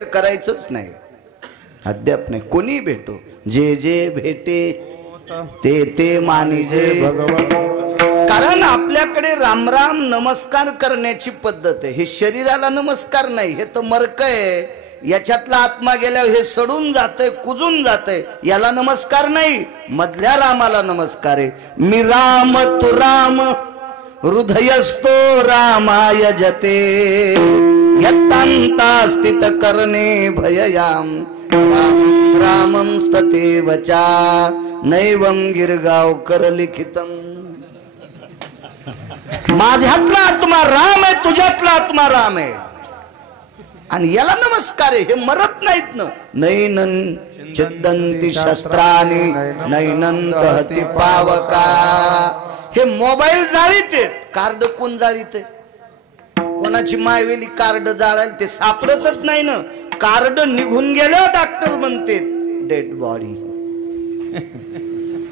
करायचंच नाही अद्याप नाही. कोणी भेटो, जे जे भेटे ते ते मानिजे भगवान. कारण आपल्याकडे राम राम नमस्कार करण्याची पद्धत आहे. हे शरीराला नमस्कार नाही, हे तर मरक आहे. याच्यातला आत्मा गेल्यावर हे सडून जातंय, कुजून जातंय. याला नमस्कार नाही, मधल्या रामाला नमस्कार आहे. मी राम तू राम हृदयस्थो रामाय जते यत्तांता स्थित करणे भययाम रामं स्तते वचा नैवं गिरगावकर लिखितम. माझ्यातला आत्मा राम आहे, तुझ्यातला आत्मा राम आहे आणि याला नमस्कार आहे. हे मरत नाहीत ना. नैनन चिद्दंती शस्त्रानी नैनन दहती पावका. हे मोबाईल जाळीत, कार्ड कोण जाळीत? कोणाची मायवेली कार्ड जाळायला ते सापडतच नाही ना. कार्ड निघून गेलं डॉक्टर म्हणते डेड बॉडी.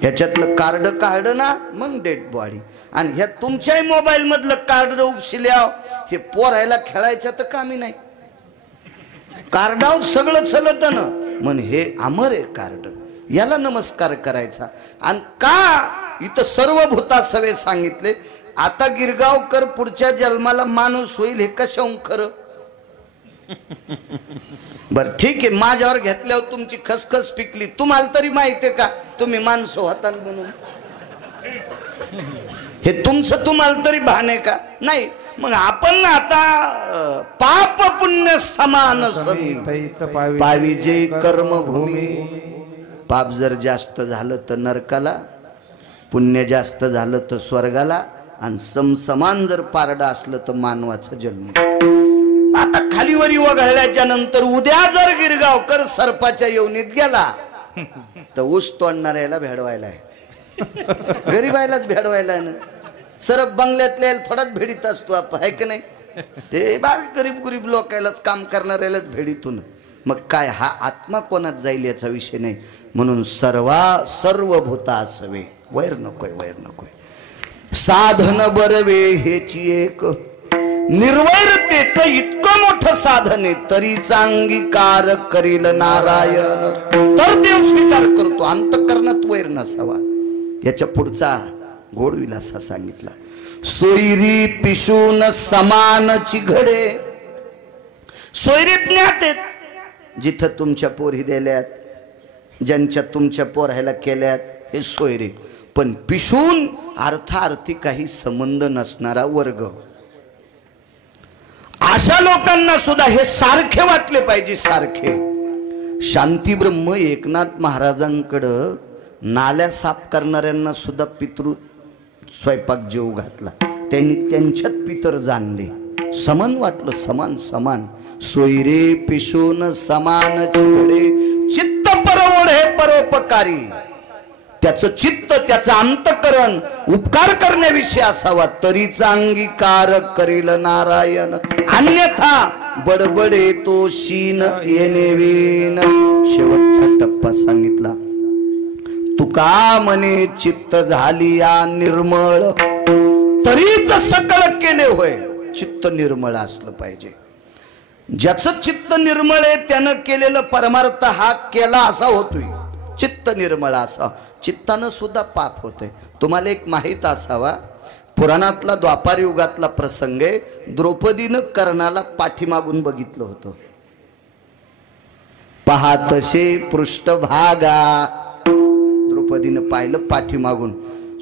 ह्याच्यातलं कार्ड काढ ना मग डेड बॉडी. आणि ह्या तुमच्याही मोबाईल मधलं कार्ड उपशिल्या हे पोरायला खेळायच्या तर कामी नाही. कार्डावर सगळं चलत ना. म्हण हे अमर आहे कार्ड, याला नमस्कार करायचा. आणि का इथं सर्व भूतासवे सांगितले. आता गिरगावकर पुढच्या जन्माला माणूस होईल हे कशाहून खरं? बर ठीक आहे, माझ्यावर घेतल्यावर तुमची खसखस पिकली, तुम्हाला तरी माहिती आहे का तुम्ही माणसं होता म्हणून? हे तुमचं तुम्हाला तरी भान आहे का? नाही. मग आपण आता पाप पुण्य समान पावी जे कर्मभूमी. पाप जर जास्त झालं तर नरकाला, पुण्य जास्त झालं तर स्वर्गाला, आणि समसमान जर पारडा असलं तर मानवाचा जन्म. आता खालीवरी वगळल्याच्या नंतर उद्या जर गिरगावकर सर्पाच्या योनीत गेला तर ऊस तोडणाऱ्याला भेडवायला आहे, गरीबायलाच भेडवायला आहे ना. सरप बंगल्यातल्या थोडाच भेडीत असतो आपण, आहे की नाही? ते बारीक गरीब लोकायलाच काम करणाऱ्यालाच भेडीतून. मग काय हा आत्मा कोणात जाईल याचा विषय नाही. म्हणून सर्व भूता असावे, वैर नकोय, वैर नकोय. साधन बरवे हेची एक निर्वैरतेच इतकं मोठं साधन आहे, तरीच अंगीकार करील नारायण. तर देव स्वीकार करतो. अंतःकरणात वैर नसावा. याच्या पुढचा गोड विलासा सांगितला. सोयरी पिशून समानची घडे. सोयरीत ज्ञात आहेत, जिथं तुमच्या पोरी दिल्यात, ज्यांच्या तुमच्या पोरायला केल्यात, हे सोयरे. पण पिशून अर्थार्थी काही संबंध नसणारा वर्ग, अशा लोकांना सुद्धा हे सारखे वाटले पाहिजे. सारखे. शांतीब्रह्म एकनाथ महाराजांकडं नाल्या साफ करणाऱ्यांना सुद्धा पितृ स्वयंपाक जेव घातला. त्यांनी त्यांच्यात पितर जाणले, समान वाटलं, समान समान. सोयरे पिशून समान चिकडे चित्त परवडे परोपकारी. त्याचं चित्त, त्याचं अंतःकरण उपकार करण्याविषयी असावा, तरीच अंगीकार करील नारायण. अन्यथा बडबडे तो शीन येणे वेन. शेवटचा टप्पा सांगितला. तुका म्हणे चित्त झाली या निर्मळ, तरीच सकळ केले होय. चित्त निर्मळ असलं पाहिजे. ज्याचं चित्त निर्मळ आहे त्यानं केलेलं परमार्थ हा केला असा होतोय. चित्त निर्मळ असा. चित्तानं सुद्धा पाप होते. तुम्हाला एक माहीत असावा, पुराणातला द्वापार युगातला प्रसंग आहे. द्रौपदीनं कर्णाला पाठीमागून बघितलं होतं. पाहतसे पृष्ठभागा. द्रौपदीनं पाहिलं पाठीमागून,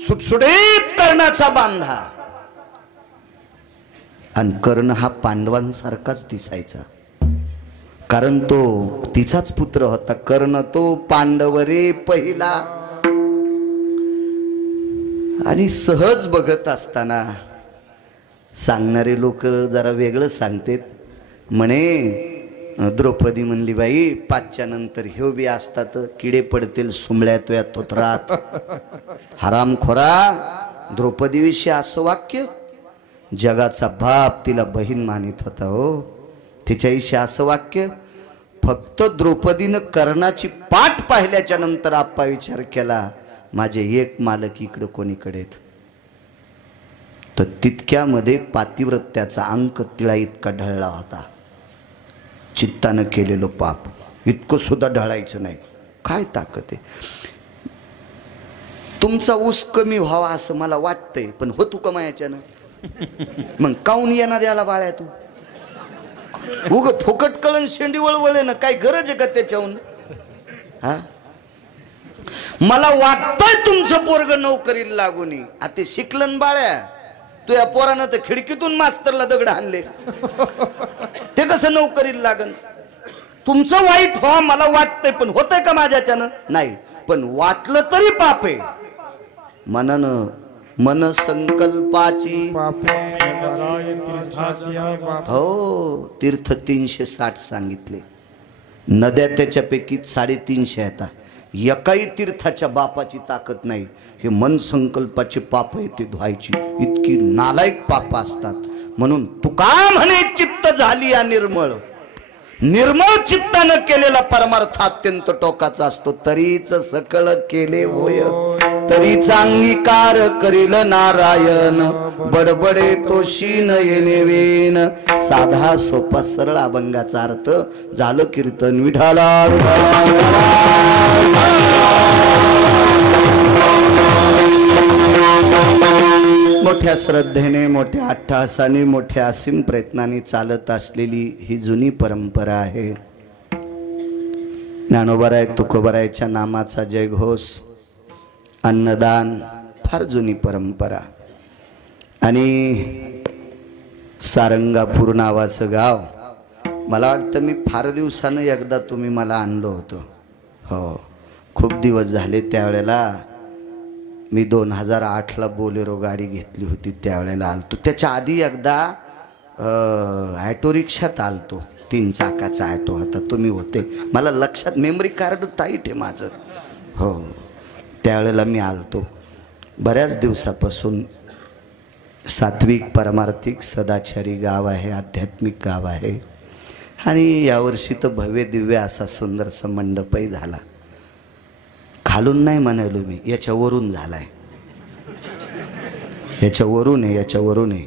सुटसुटीत कर्णाचा बांधा. आणि कर्ण हा पांडवांसारखाच दिसायचा, कारण तो तिचाच पुत्र होता. कर्ण तो पांडवरे पहिला. आणि सहज बघत असताना सांगणारे लोक जरा वेगळं सांगतात. म्हणे द्रौपदी म्हणली, बाई 5च्या नंतर ह्यो बी असतात किडे पडतील सुमळ्यात या तोत्रात. हरामखोरा. द्रौपदीविषयी असं वाक्य. जगाचा बाप तिला बहीण मानित होता हो. तिच्याविषयी असं वाक्य. फक्त द्रौपदीनं कर्णाची पाठ पाहिल्याच्या नंतर आप्पा विचार केला, माझे एक मालक इकडं कोणीकडे आहेत. तर तितक्यामध्ये पातिव्रत्याचा अंक तिळा इतका ढळला होता. चित्तानं केलेलं पाप इतकं सुद्धा ढळायचं नाही. काय ताकद आहे. तुमचा ऊस कमी व्हावा असं मला वाटतंय, पण होतो का मायाच्यानं? मग काऊन येणार द्याला बाळ्या तू? उग फुकट कळण शेंडी वळवळे ना, काय गरज आहे का त्याच्याहून? हा, मला वाटतंय तुमचं पोरग नोकरीला लागू नये. आता ते शिकलन बाळ्या, तू या पोरानं तर खिडकीतून मास्तरला दगड आणले, ते कसं नोकरीला लागन? तुमचं वाईट व्हा मला वाटतंय, पण होतंय का माझ्याच्यानं? नाही. पण वाटलं तरी पाप आहे. मन संकल्पाची हो तीर्थ 360 सांगितले. नद्या त्याच्यापैकी 350 येतात. एकाही तीर्थाच्या बापाची ताकद नाही हे मन संकल्पाचे पाप आहे ते धुवायची. इतकी नालायक पाप असतात. म्हणून तुका म्हणे चित्त झाली या निर्मळ. निर्मळ चित्तानं केलेला परमार्थ अत्यंत टोकाचा असतो. तरीच सकळ केले होय तरीच अंगीकार करील नारायण. बडबडे तो शीन येणे वेन. साधा सोपा सरळ अभंगाचा अर्थ झालं कीर्तन विठाला मोठ्या श्रद्धेने मोठ्या अट्टहासाने मोठ्या असीम प्रयत्नाने चालत असलेली ही जुनी परंपरा आहे. ज्ञानोबाराय तुकोबारायच्या नामाचा जयघोष, अन्नदान फार जुनी परंपरा. आणि सारंगापूर नावाचं गाव, मला वाटतं मी फार दिवसानं एकदा तुम्ही मला आणलं होतं. हो, खूप दिवस झाले. त्यावेळेला मी 2008ला बोलेरो गाडी घेतली होती, त्यावेळेला आलतो. त्याच्या आधी एकदा ॲटो रिक्षात आलतो. 3 चाकाचा ॲटो होता, तुम्ही होते. मला लक्षात, मेमरी कार्ड टाईट आहे माझं. हो, त्यावेळेला मी आलतो. बऱ्याच दिवसापासून सात्विक परमार्थिक सदाचारी गाव आहे, आध्यात्मिक गाव आहे. आणि यावर्षी तर भव्य दिव्य असा सुंदरसा मंडपही झाला. खालून नाही म्हणालो मी, याच्यावरून झालाय. याच्यावरून आहे, याच्यावरून आहे.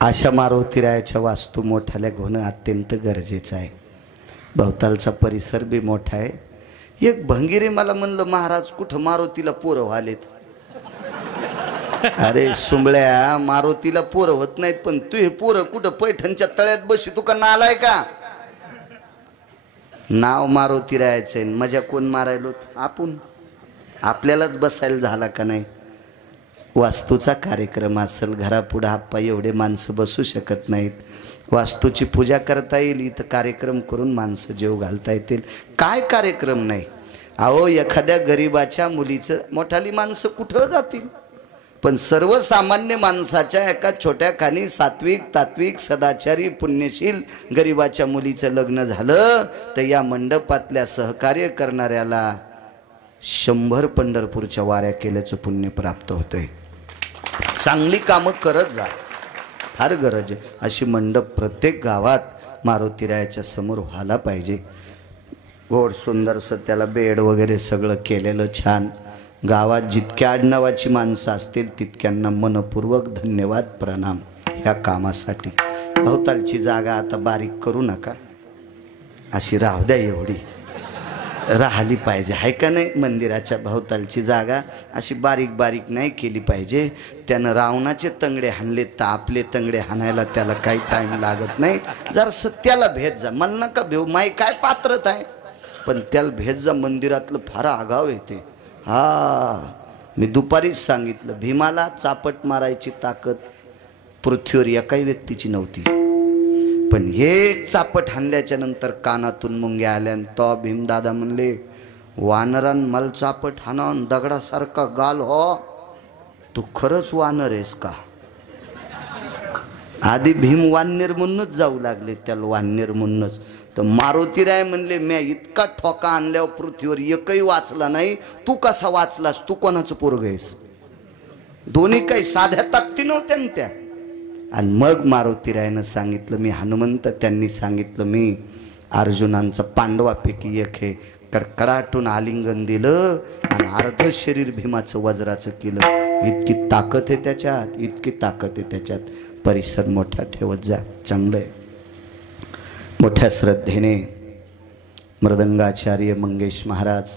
अशा मारुतीरायाच्या वास्तू मोठ्याला होणं अत्यंत गरजेचं आहे. भवतालचा परिसर बी मोठा आहे. एक भंगीरे मला म्हणलं, महाराज कुठं मारुतीला पोरं व्हालेत. अरे सुंबळ्या, मारुतीला पोरं होत नाहीत, पण तू हे पोरं कुठं पैठणच्या तळ्यात बशी, तू का नालाय का? नाव मारुती राहायचंय, मजा कोण मारायलो? आपण. आपल्यालाच बसायला झाला का नाही? वास्तूचा कार्यक्रम असेल, घरापुढं आप्पा एवढे माणसं बसू शकत नाहीत. वास्तूची पूजा करता येईल, इथं कार्यक्रम करून माणसं जेव घालता येतील. काय कार्यक्रम नाही अहो, एखाद्या गरीबाच्या मुलीचं, मोठाली माणसं कुठं जातील, पण सर्वसामान्य माणसाच्या एका छोट्या खाणी सात्विक तात्विक सदाचारी पुण्यशील गरीबाच्या मुलीचं लग्न झालं तर या मंडपातल्या सहकार्य करणाऱ्याला 100 पंढरपूरच्या वाऱ्या केल्याचं पुण्य प्राप्त होतंय. चांगली कामं करत जा, फार गरज आहे. अशी मंडप प्रत्येक गावात मारुतीरायाच्या समोर व्हायला पाहिजे. गोड सुंदरसं त्याला बेड वगैरे सगळं केलेलं छान. गावात जितक्या आडनावाची माणसं असतील तितक्यांना मनपूर्वक धन्यवाद प्रणाम ह्या कामासाठी. भवतालची जागा आता बारीक करू नका, अशी राहू द्या, एवढी राहिली पाहिजे, आहे का नाही? मंदिराच्या भवतालची जागा अशी बारीक बारीक नाही केली पाहिजे. त्यानं रावणाचे तंगडे हाणले तर आपले तंगडे हाणायला त्याला काही टाईम लागत नाही. जर सत्याला भेट जा, मला नका भेऊ, माई काय पात्रता आहे, पण त्याला भेट जा. मंदिरातलं फार आगाव येते. हा, मी दुपारीच सांगितलं, भीमाला चापट मारायची ताकद पृथ्वीवर एकाही व्यक्तीची नव्हती, पण हे चापट हाणल्याच्या नंतर कानातून मुंग्या आल्या. तो भीमदादा म्हणले, वानरान मला चापट हाणून दगडासारखा गाल हो, तू खरंच वानर आहेस का? आधी भीम वानर म्हणूनच जाऊ लागले, त्याला वानर म्हणूनच. तर मारुतीराय म्हणले, म्या इतका ठोका आणल्यावर पृथ्वीवर एकही वाचला नाही, तू कसा वाचलास? तू कोणाचं पोरग आहेस? दोन्ही काही साध्या ताकदी नव्हत्या ना त्या. आणि मग मारुतीरायनं सांगितलं मी हनुमंत, त्यांनी सांगितलं मी अर्जुनांचा पांडवापैकी एक आहे. कडकडाटून आलिंगन दिलं आणि अर्ध शरीर भीमाचं वज्राचं केलं. इतकी ताकद आहे त्याच्यात, इतकी ताकद आहे त्याच्यात. परिसर मोठा ठेवत जा, चांगलं आहे. मोठ्या श्रद्धेने मृदंगाचार्य मंगेश महाराज,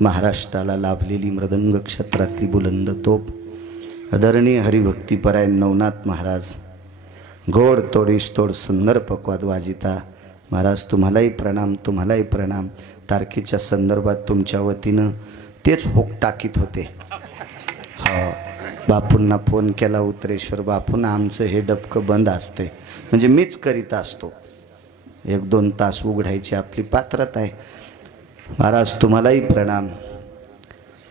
महाराष्ट्राला लाभलेली मृदंग क्षेत्रातली बुलंद तोप, आदरणीय हरिभक्तीपरायण नवनाथ महाराज, गोड तोडीस तोड सुंदर पक्वाद वाजिता महाराज, तुम्हालाही प्रणाम, तुम्हालाही प्रणाम. तारखेच्या संदर्भात तुमच्या वतीनं तेच होक टाकीत होते. हो, बापूंना फोन केला उत्तरेश्वर बापूंना, आमचं हे डबकं बंद असते, म्हणजे मीच करीत असतो. 1-2 तास उघडायची आपली पात्रता आहे. महाराज तुम्हालाही प्रणाम.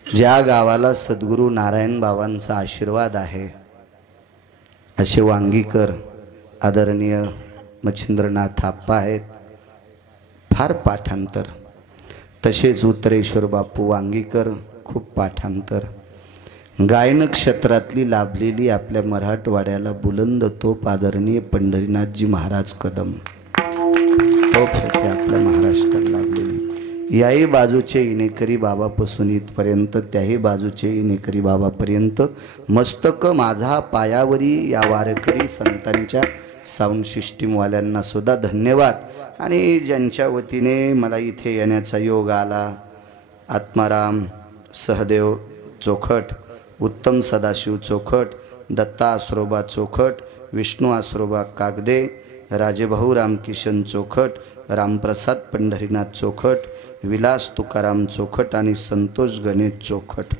ज्या गावाला सद्गुरू नारायण बाबांचा आशीर्वाद आहे असे वांगीकर आदरणीय मच्छिंद्रनाथ आप्पा आहेत, फार पाठांतर. तसेच उत्तरेश्वर बापू वांगीकर, खूप पाठांतर. गायन क्षेत्रातली लाभलेली आपल्या मराठवाड्याला बुलंद तोप आदरणीय पंढरीनाथजी महाराज कदम, तोप होते आपल्या महाराष्ट्राला लाभलेली. याही बाजूचे इनेकरी बाबापासून इथपर्यंत, त्याही बाजूचे इनेकरी बाबापर्यंत मस्तक माझा पायावरी या वारकरी संतांच्या साऊंड सिस्टीमवाल्यांना सुद्धा धन्यवाद. आणि ज्यांच्या वतीने मला इथे येण्याचा योग आला, आत्माराम सहदेव चोखट, उत्तम सदाशिव चोखट, दत्ता आसरोबा चोखट, विष्णू आसरोबा कागदे, राजेभाऊ रामकिशन चोखट, रामप्रसाद पंढरीनाथ चोखट, विलास तुकाराम चोखट आणि संतोष गणेश चोखट,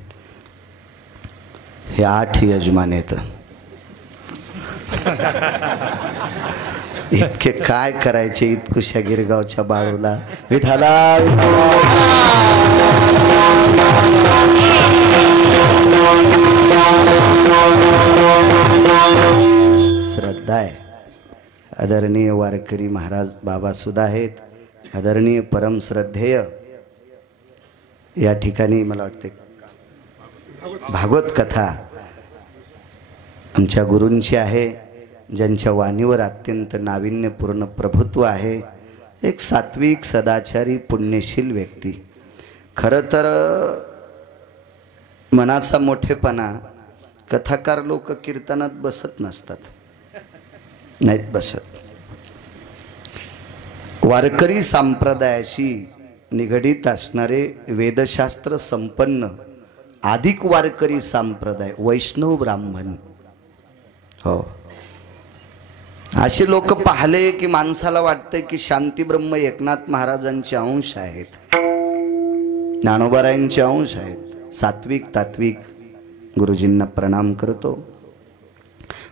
हे 8 यजमान आहेत. इतके काय करायचे इतकुशा गिरगावच्या बाळूला. विठाला श्रद्धा आहे. आदरणीय वारकरी महाराज बाबा सुद्धा आहेत. आदरणीय परम श्रद्धेय या ठिकाणी मला वाटते भागवत कथा आमच्या गुरूंची आहे, ज्यांच्या वाणीवर अत्यंत नाविन्यपूर्ण प्रभुत्व आहे. एक सात्विक सदाचारी पुण्यशील व्यक्ती. खरं तर मनाचा मोठेपणा, कथाकार लोक कीर्तनात बसत नसतात, नाहीत बसत. वारकरी संप्रदायाशी निगडीत असणारे वेदशास्त्र संपन्न अधिक वारकरी संप्रदाय, वैष्णव ब्राह्मण, हो, असे लोक पाहिले की माणसाला वाटते की शांती ब्रह्म एकनाथ महाराजांचे अंश आहेत, ज्ञानोबारायांचे अंश आहेत. सात्विक तात्विक गुरुजींना प्रणाम करतो.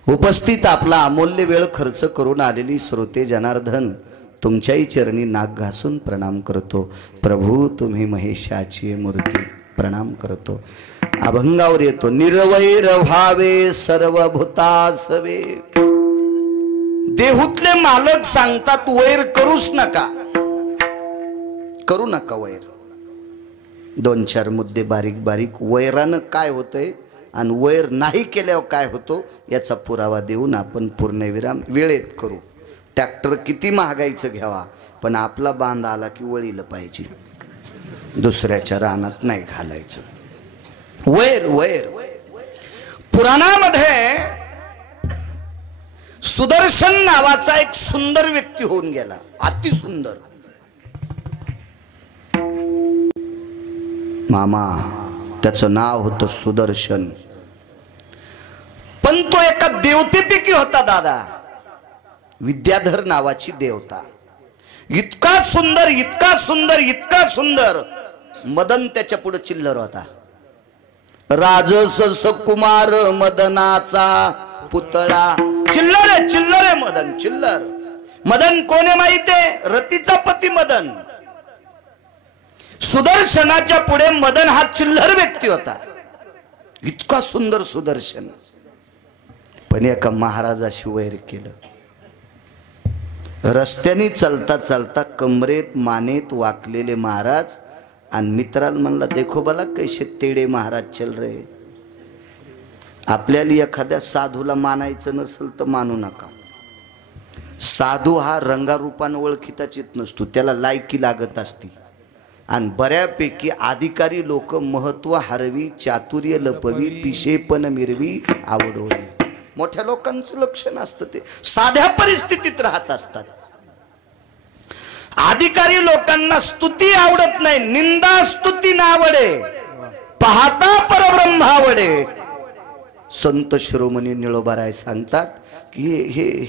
उपस्थित आपला अमूल्य वेळ खर्च करून आलेली श्रोते जनार्दन तुमच्याही चरणी नाक घासून प्रणाम करतो. प्रभू तुम्ही महेशाची मूर्ती, प्रणाम करतो. अभंगावर येतो, निर्वैर भावे सर्वभूतासवे. देहूतले मालक सांगतात वैर करूच नका, करू नका वैर. 2-4 मुद्दे बारीक बारीक वैरानं काय होतंय आणि वैर नाही केल्यावर काय होतो याचा पुरावा देऊन आपण पूर्णविराम वेळेत करू. ट्रॅक्टर किती महागाईचं घ्यावा, पण आपला बांध आला की वळीलं पाहिजे, दुसऱ्याच्या रानात नाही घालायचं. वैर वैर. पुराणामध्ये सुदर्शन नावाचा एक सुंदर व्यक्ती होऊन गेला, अति सुंदर. मामा त्याचं नाव होतं सुदर्शन, पण तो एका देवतेपैकी होता दादा, विद्याधर नावाची देवता. इतका सुंदर, इतका सुंदर, इतका सुंदर, मदन त्याच्या पुढे चिल्लर होता. राजस कुमार मदनाचा पुतळा. चिल्लर आहे, चिल्लर आहे मदन, चिल्लर. मदन कोणे माहितीये? रतीचा पती मदन. सुदर्शनाच्या पुढे मदन हा चिल्लर व्यक्ती होता. इतका सुंदर सुदर्शन, पण एका महाराजाशी वैर केलं. रस्त्याने चालता चालता कमरेत मानेत वाकलेले महाराज आणि मित्राला म्हणला, देखो बला कैसे तेडे महाराज चल रे. आपल्याला एखाद्या साधूला मानायचं नसेल तर मानू नका. साधू हा रंगारूपानं ओळखीताच येत नसतो, त्याला लायकी लागत असती. आणि बऱ्यापैकी अधिकारी लोक महत्व हरवी, चातुर्य लपवी, पिशेपण मिरवी, आवडवली. मोठ्या लोकांचं लक्षण असतं, ते साध्या परिस्थितीत राहत असतात. अधिकारी लोकांना स्तुती आवडत नाही, निंदा स्तुती नावडे, पाहता परब्रह्म आवडे. संत शिरोमणी निळोबाराय सांगतात की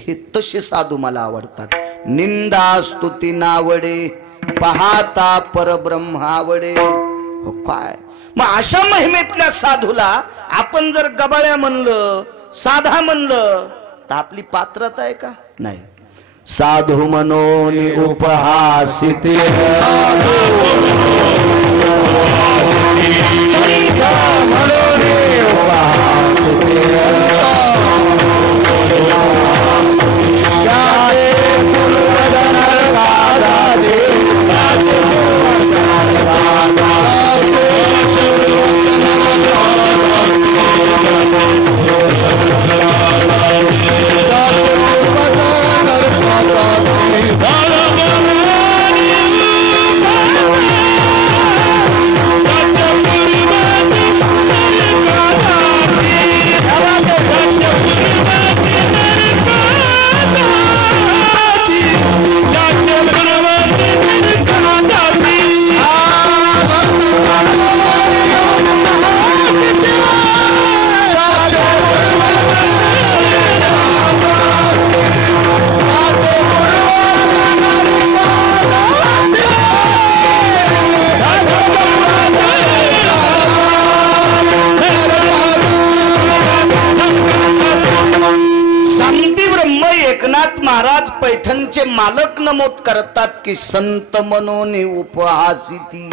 हे तसे साधू मला आवडतात. निंदा स्तुती नावडे, पाहता परब्रह्म आवडे. हो काय, मग अशा महिमेतल्या साधूला आपण जर गबाळ्या म्हणलं, साधा म्हणलं तर आपली पात्रता आहे का? नाही. साधू म्हणून उपहासिते, म्हणून उपहासिते, महाराज पैठणचे मालक नमूद करतात की संत म्हणून उपहासिती,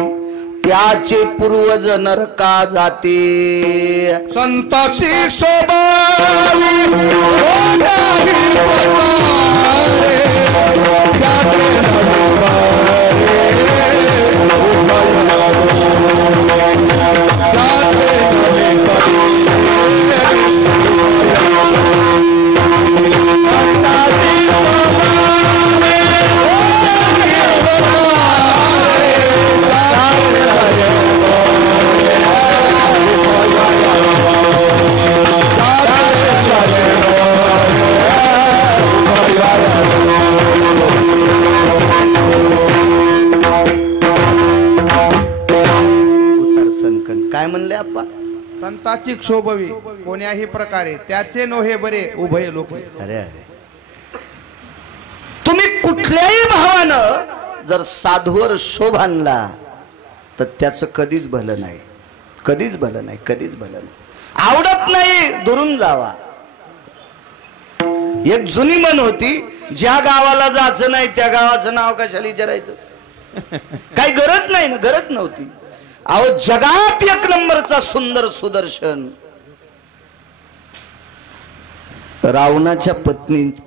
त्याचे पूर्वज नरका जाते. संताची शोभावी काय म्हणले आप्पा? संताची क्षोभवी कोण्याही प्रकारे त्याचे नोहे बरे उभय लोक. अरे अरे, तुम्ही कुठल्याही भावानं जर साधूवर शोभ आणला तर त्याचं कधीच भलं नाही, कधीच भलं नाही, कधीच भलं नाही. आवडत नाही दुरून जावा. एक जुनी म्हण होती, ज्या गावाला जायचं नाही त्या गावाचं नाव कशाला विचारायचं. काही गरज नाही ना, गरज नव्हती. अहो जगात एक नंबरचा सुंदर सुदर्शन रावणाच्या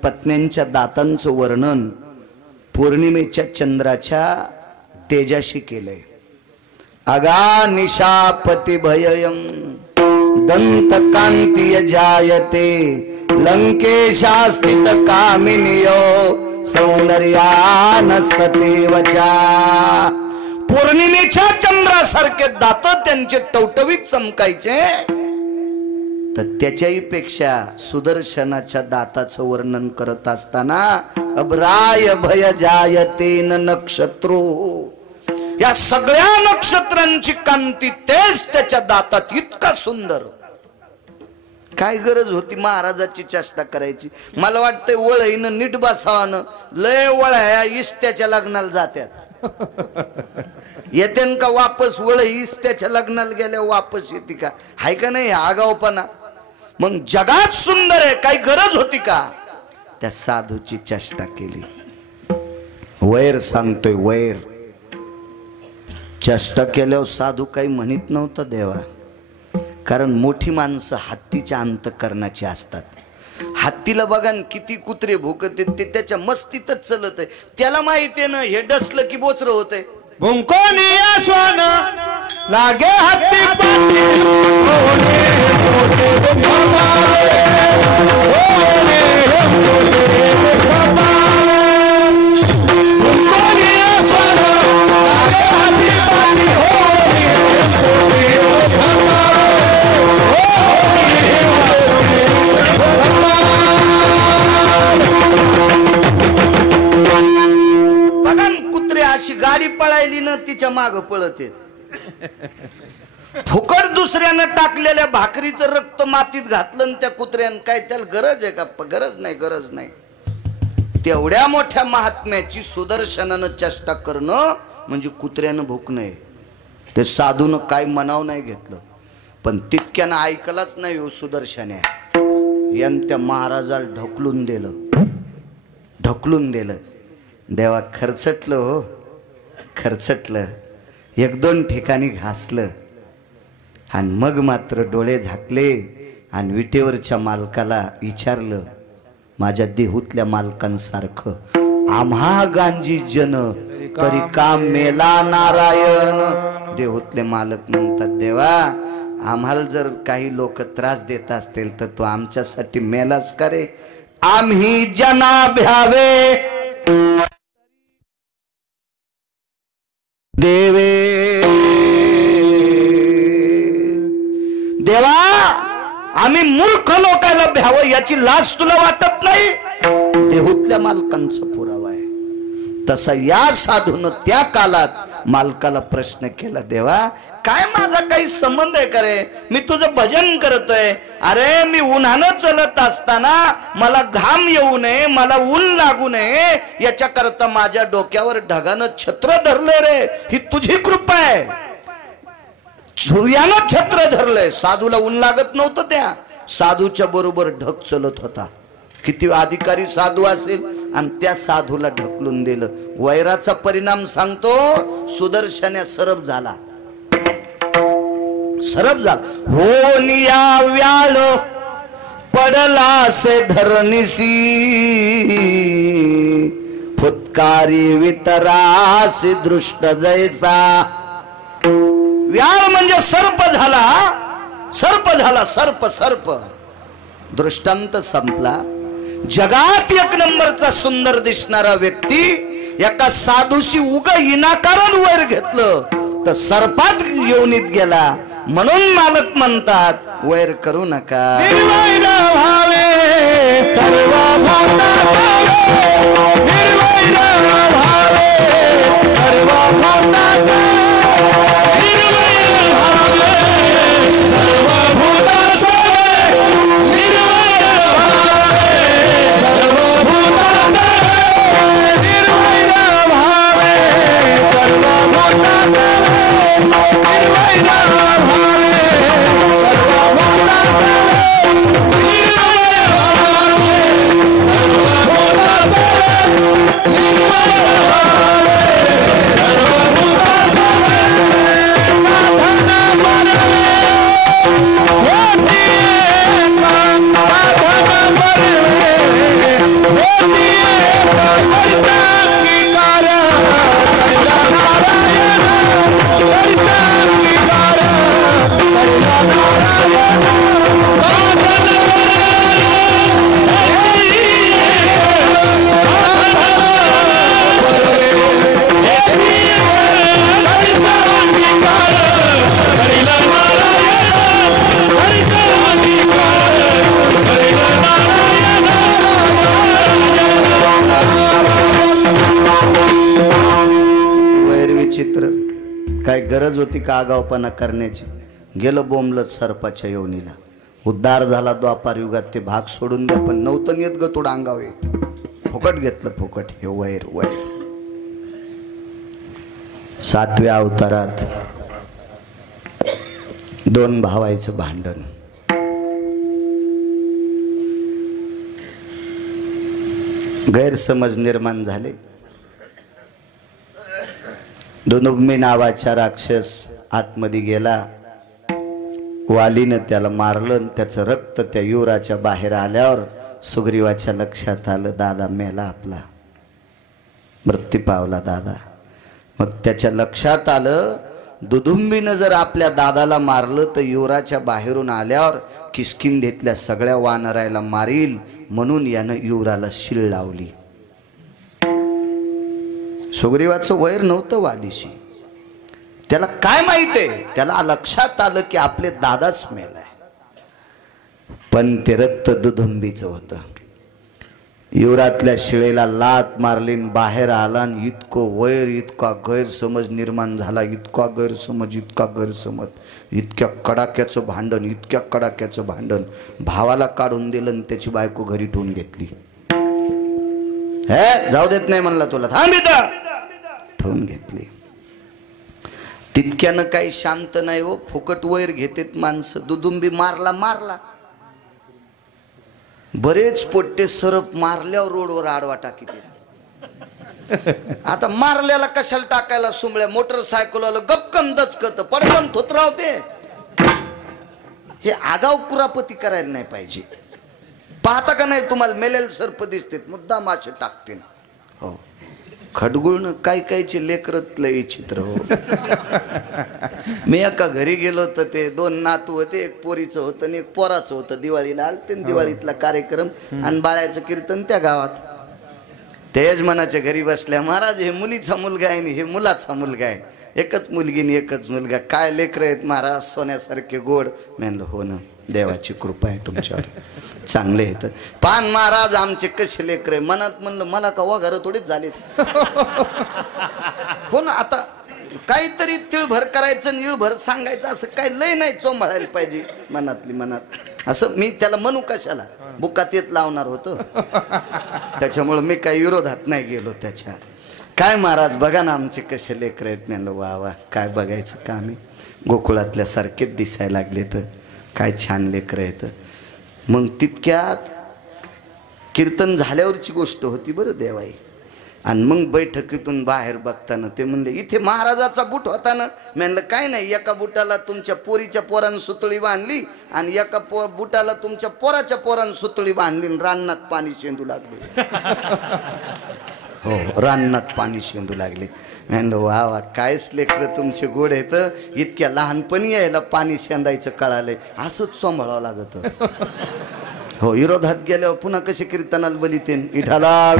पत्न्यांच्या दातांचं वर्णन पौर्णिमेच्या चंद्राच्या तेजाशी केलंय. अगा निशापती भययम दंत कांती जायते लंकेशास्थित कामिनियो सौंदर्यानस्तते वचा. पौर्णिमेच्या चंद्रासारखे दात त्यांचे टवटवीत चमकायचे, तर त्याच्याही पेक्षा सुदर्शनाच्या दाताचं वर्णन करत असताना अब्राय भय जायते नक्षत्रो, या सगळ्या नक्षत्रांची कांती तेच त्याच्या दातात, इतका सुंदर. काय गरज होती महाराजाची चेष्टा करायची? मला वाटतंय वळईनं नीट बसावानं, लय वळ्या इस्त्याच्या लग्नाला जात्यात. येते का वापस? वळईस त्याच्या लग्नाला गेल्या वापस येते का? हाय का नाही आगावपणा? मग जगात सुंदर आहे, काही गरज होती का? त्या साधूची चेष्टा केली. वैर सांगतोय, वैर. चेष्टा केल्यावर साधू काही म्हणत नव्हता देवा, कारण मोठी माणसं हत्तीच्या अंतःकरणाची असतात. हत्तीला बघा किती कुत्रे भुकते, ते त्याच्या मस्तीतच चलत आहे. त्याला माहिती आहे ना हे डसलं की बोचर होतंय. भुंकोनिया श्वान लागे हत्ती पाठी अशी गाडी पळायली ना तिच्या माग पळत येत. फुकट दुसऱ्यानं टाकलेल्या भाकरीचं रक्त मातीत घातलं आणि त्या कुत्र्यानं, काय त्याला गरज आहे का? गरज नाही, गरज नाही. तेवढ्या मोठ्या महात्म्याची सुदर्शनानं चेष्टा करणं म्हणजे कुत्र्यानं भूक नये. ते साधून काय मनाव नाही घेतलं, पण तितक्यानं ऐकलाच नाही. हो सुदर्शने यानं त्या महाराजाला ढकलून दिलं, ढकलून दिलं. देवा खर्चटलं, हो खर्चटलं. एक दोन ठिकाणी घासलं आणि मग मात्र डोळे झाकले आणि विटेवरच्या मालकाला विचारलं, माझ्या देहूतल्या मालकांसारखं आम्हा गांजी जन तरी का मेला नारायण. देहूतले मालक म्हणतात, देवा आम्हाला जर काही लोक त्रास देत असतील तर तू आमच्यासाठी मेलास का रे? आम्ही जना भ्यावे देवे. देवा आम्ही मूर्ख लोकांना भ्यावं याची लाज तुला वाटत नाही? देहूतल्या मालकांचा पुरावा आहे. तसा या साधून त्या काळात मालकाला प्रश्न केला, देवा काय माझा काही संबंध आहे का रे? मी तुझं भजन करतोय. अरे मी उन्हानं चलत असताना मला घाम येऊ नये, मला ऊन लागू नये याच्याकरता माझ्या डोक्यावर ढगानं छत्र धरले रे. ही तुझी कृपा आहे. सूर्यानं छत्र धरलंय. साधूला ऊन लागत नव्हतं, त्या साधूच्या बरोबर ढग चलत होता. किती अधिकारी साधू असेल आणि त्या साधूला ढकलून दिलं. वैराचा परिणाम सांगतो, सुदर्शन्या सरप झाला, सरप झाला. हो निया व्याळ पडला से धरणीसी फुतकारी वितरासी दृष्ट जैसा. व्याळ म्हणजे सर्प झाला, सर्प झाला, सर्प सर्प. दृष्टांत संपला. जगात एक नंबरचा सुंदर दिसणारा व्यक्ती एका साधूशी उग इनाकारण वैर घेतलं तर सर्पात योनीत गेला. म्हणून मालक म्हणतात वैर करू नका. काय गरज होती का आगावपणा करण्याची? गेलं बोंबलत सर्पाच्या योनीला. उद्धार झाला द्वापार युगात. ते भाग सोडून द्या, पण नव्हतं येत ग तोड अंगावे. फुकट घेतलं, फुकट. हे वैर वैर. 7व्या अवतारात दोन भावायचं भांडण. गैरसमज निर्माण झाले. दुनुग्मी नावाचा राक्षस आतमध्ये गेला. वालीनं त्याला मारलं. त्याचं रक्त त्या युवराच्या बाहेर आल्यावर सुग्रीवाच्या लक्षात आलं, दादा मेला आपला, मृत्यू पावला दादा. मग त्याच्या लक्षात आलं, दुदुंबीनं जर आपल्या दादाला मारलं तर युवराच्या बाहेरून आल्यावर किष्किंधेतल्या सगळ्या वानरायला मारील, म्हणून यानं युवराला शीळ लावली. सुग्रीवाचं वैर नव्हतं वालीशी. त्याला काय माहित आहे? त्याला लक्षात आलं की आपले दादाच मेलाय, पण ते रक्त दुदुंबीचं होतं. युवरातल्या शिळेला लात मारली, बाहेर आला आणि इतकं वैर, इतका गैरसमज निर्माण झाला, इतका गैरसमज, इतक्या कडाक्याचं भांडण, इतक्या कडाक्याचं भांडण. भावाला काढून दिलं आणि त्याची बायको घरी ठेवून घेतली. हे जाऊ देत नाही म्हणला तुला, थांब इथं, ठेवून घेतली. तितक्यानं काही शांत नाही हो, फुकट वैर घेतेत माणसं. दुदुंबी मारला, बरेच पोट्टे सरप मारल्यावर रोडवर आडवा टाकी. आता मारल्याला कशाला टाकायला सुमळ्या, मोटरसायकलवाला गपकन दचकत पडकन थोतरावते. हे आगाव कुरापती करायला नाही पाहिजे. पाहता का नाही तुम्हाला मेलेल सर्प दिसते, मुद्दा मासे टाकते. हो, खडगुळनं काय कायचे लेकरत लय चित्र. हो, मी एका घरी गेलो तर ते 2 नातू होते, एक पोरीचं होतं आणि एक पोराचं होतं. दिवाळीला आलते, दिवाळीतला कार्यक्रम आणि बाळाचं कीर्तन त्या गावात. ते यजमानाच्या घरी बसल्या, महाराज हे मुलीचा मुलगा आहे आणि हे मुलाचा मुलगा आहे, एकच मुलगी आणि एकच मुलगा, काय लेकर आहेत महाराज, सोन्यासारखे गोड. म्हणलं हो ना, देवाची कृपा आहे तुमच्यावर, चांगले आहेत. पान महाराज आमचे कसे लेकर आहे. मनात म्हणलं मला का वगैरे थोडीच झाले. हो ना, आता काहीतरी तिळभर करायचं, निळभर सांगायचं, असं काय लय नाही चोंबाळायला पाहिजे मनातली मनात. असं मी त्याला म्हणू कशाला, बुकात येत लावणार होतो, त्याच्यामुळं मी काही विरोधात नाही गेलो त्याच्या. काय महाराज बघा ना आमचे कसे लेकर आहेत. म्हणलं वा वा, काय बघायचं का, आम्ही गोकुळातल्या सारखेच दिसायला लागले, तर काय छान लेकर आहेत. मग तितक्यात कीर्तन झाल्यावरची गोष्ट होती बरं देवाई. आणि मग बैठकीतून बाहेर बघताना ते म्हणले इथे महाराजाचा बूट होता ना. म्हणलं काय नाही, एका बुटाला तुमच्या पोरीच्या पोरानं सुतळी बांधली आणि एका बुटाला तुमच्या पोराच्या पोरानं सुतळी बांधली आणि रानात पाणी शेंदू लागले. हो, रानात पाणी शेंदू लागले. म्हणलं वा वा, कायच लेकरं तुमचे गोड आहेत, इतक्या लहानपणी यायला पाणी शेंदायचं कळालंय. असंच सांभाळावं लागत. हो, विरोधात गेल्यावर पुन्हा कसे कीर्तनाला बलितेन, विठाला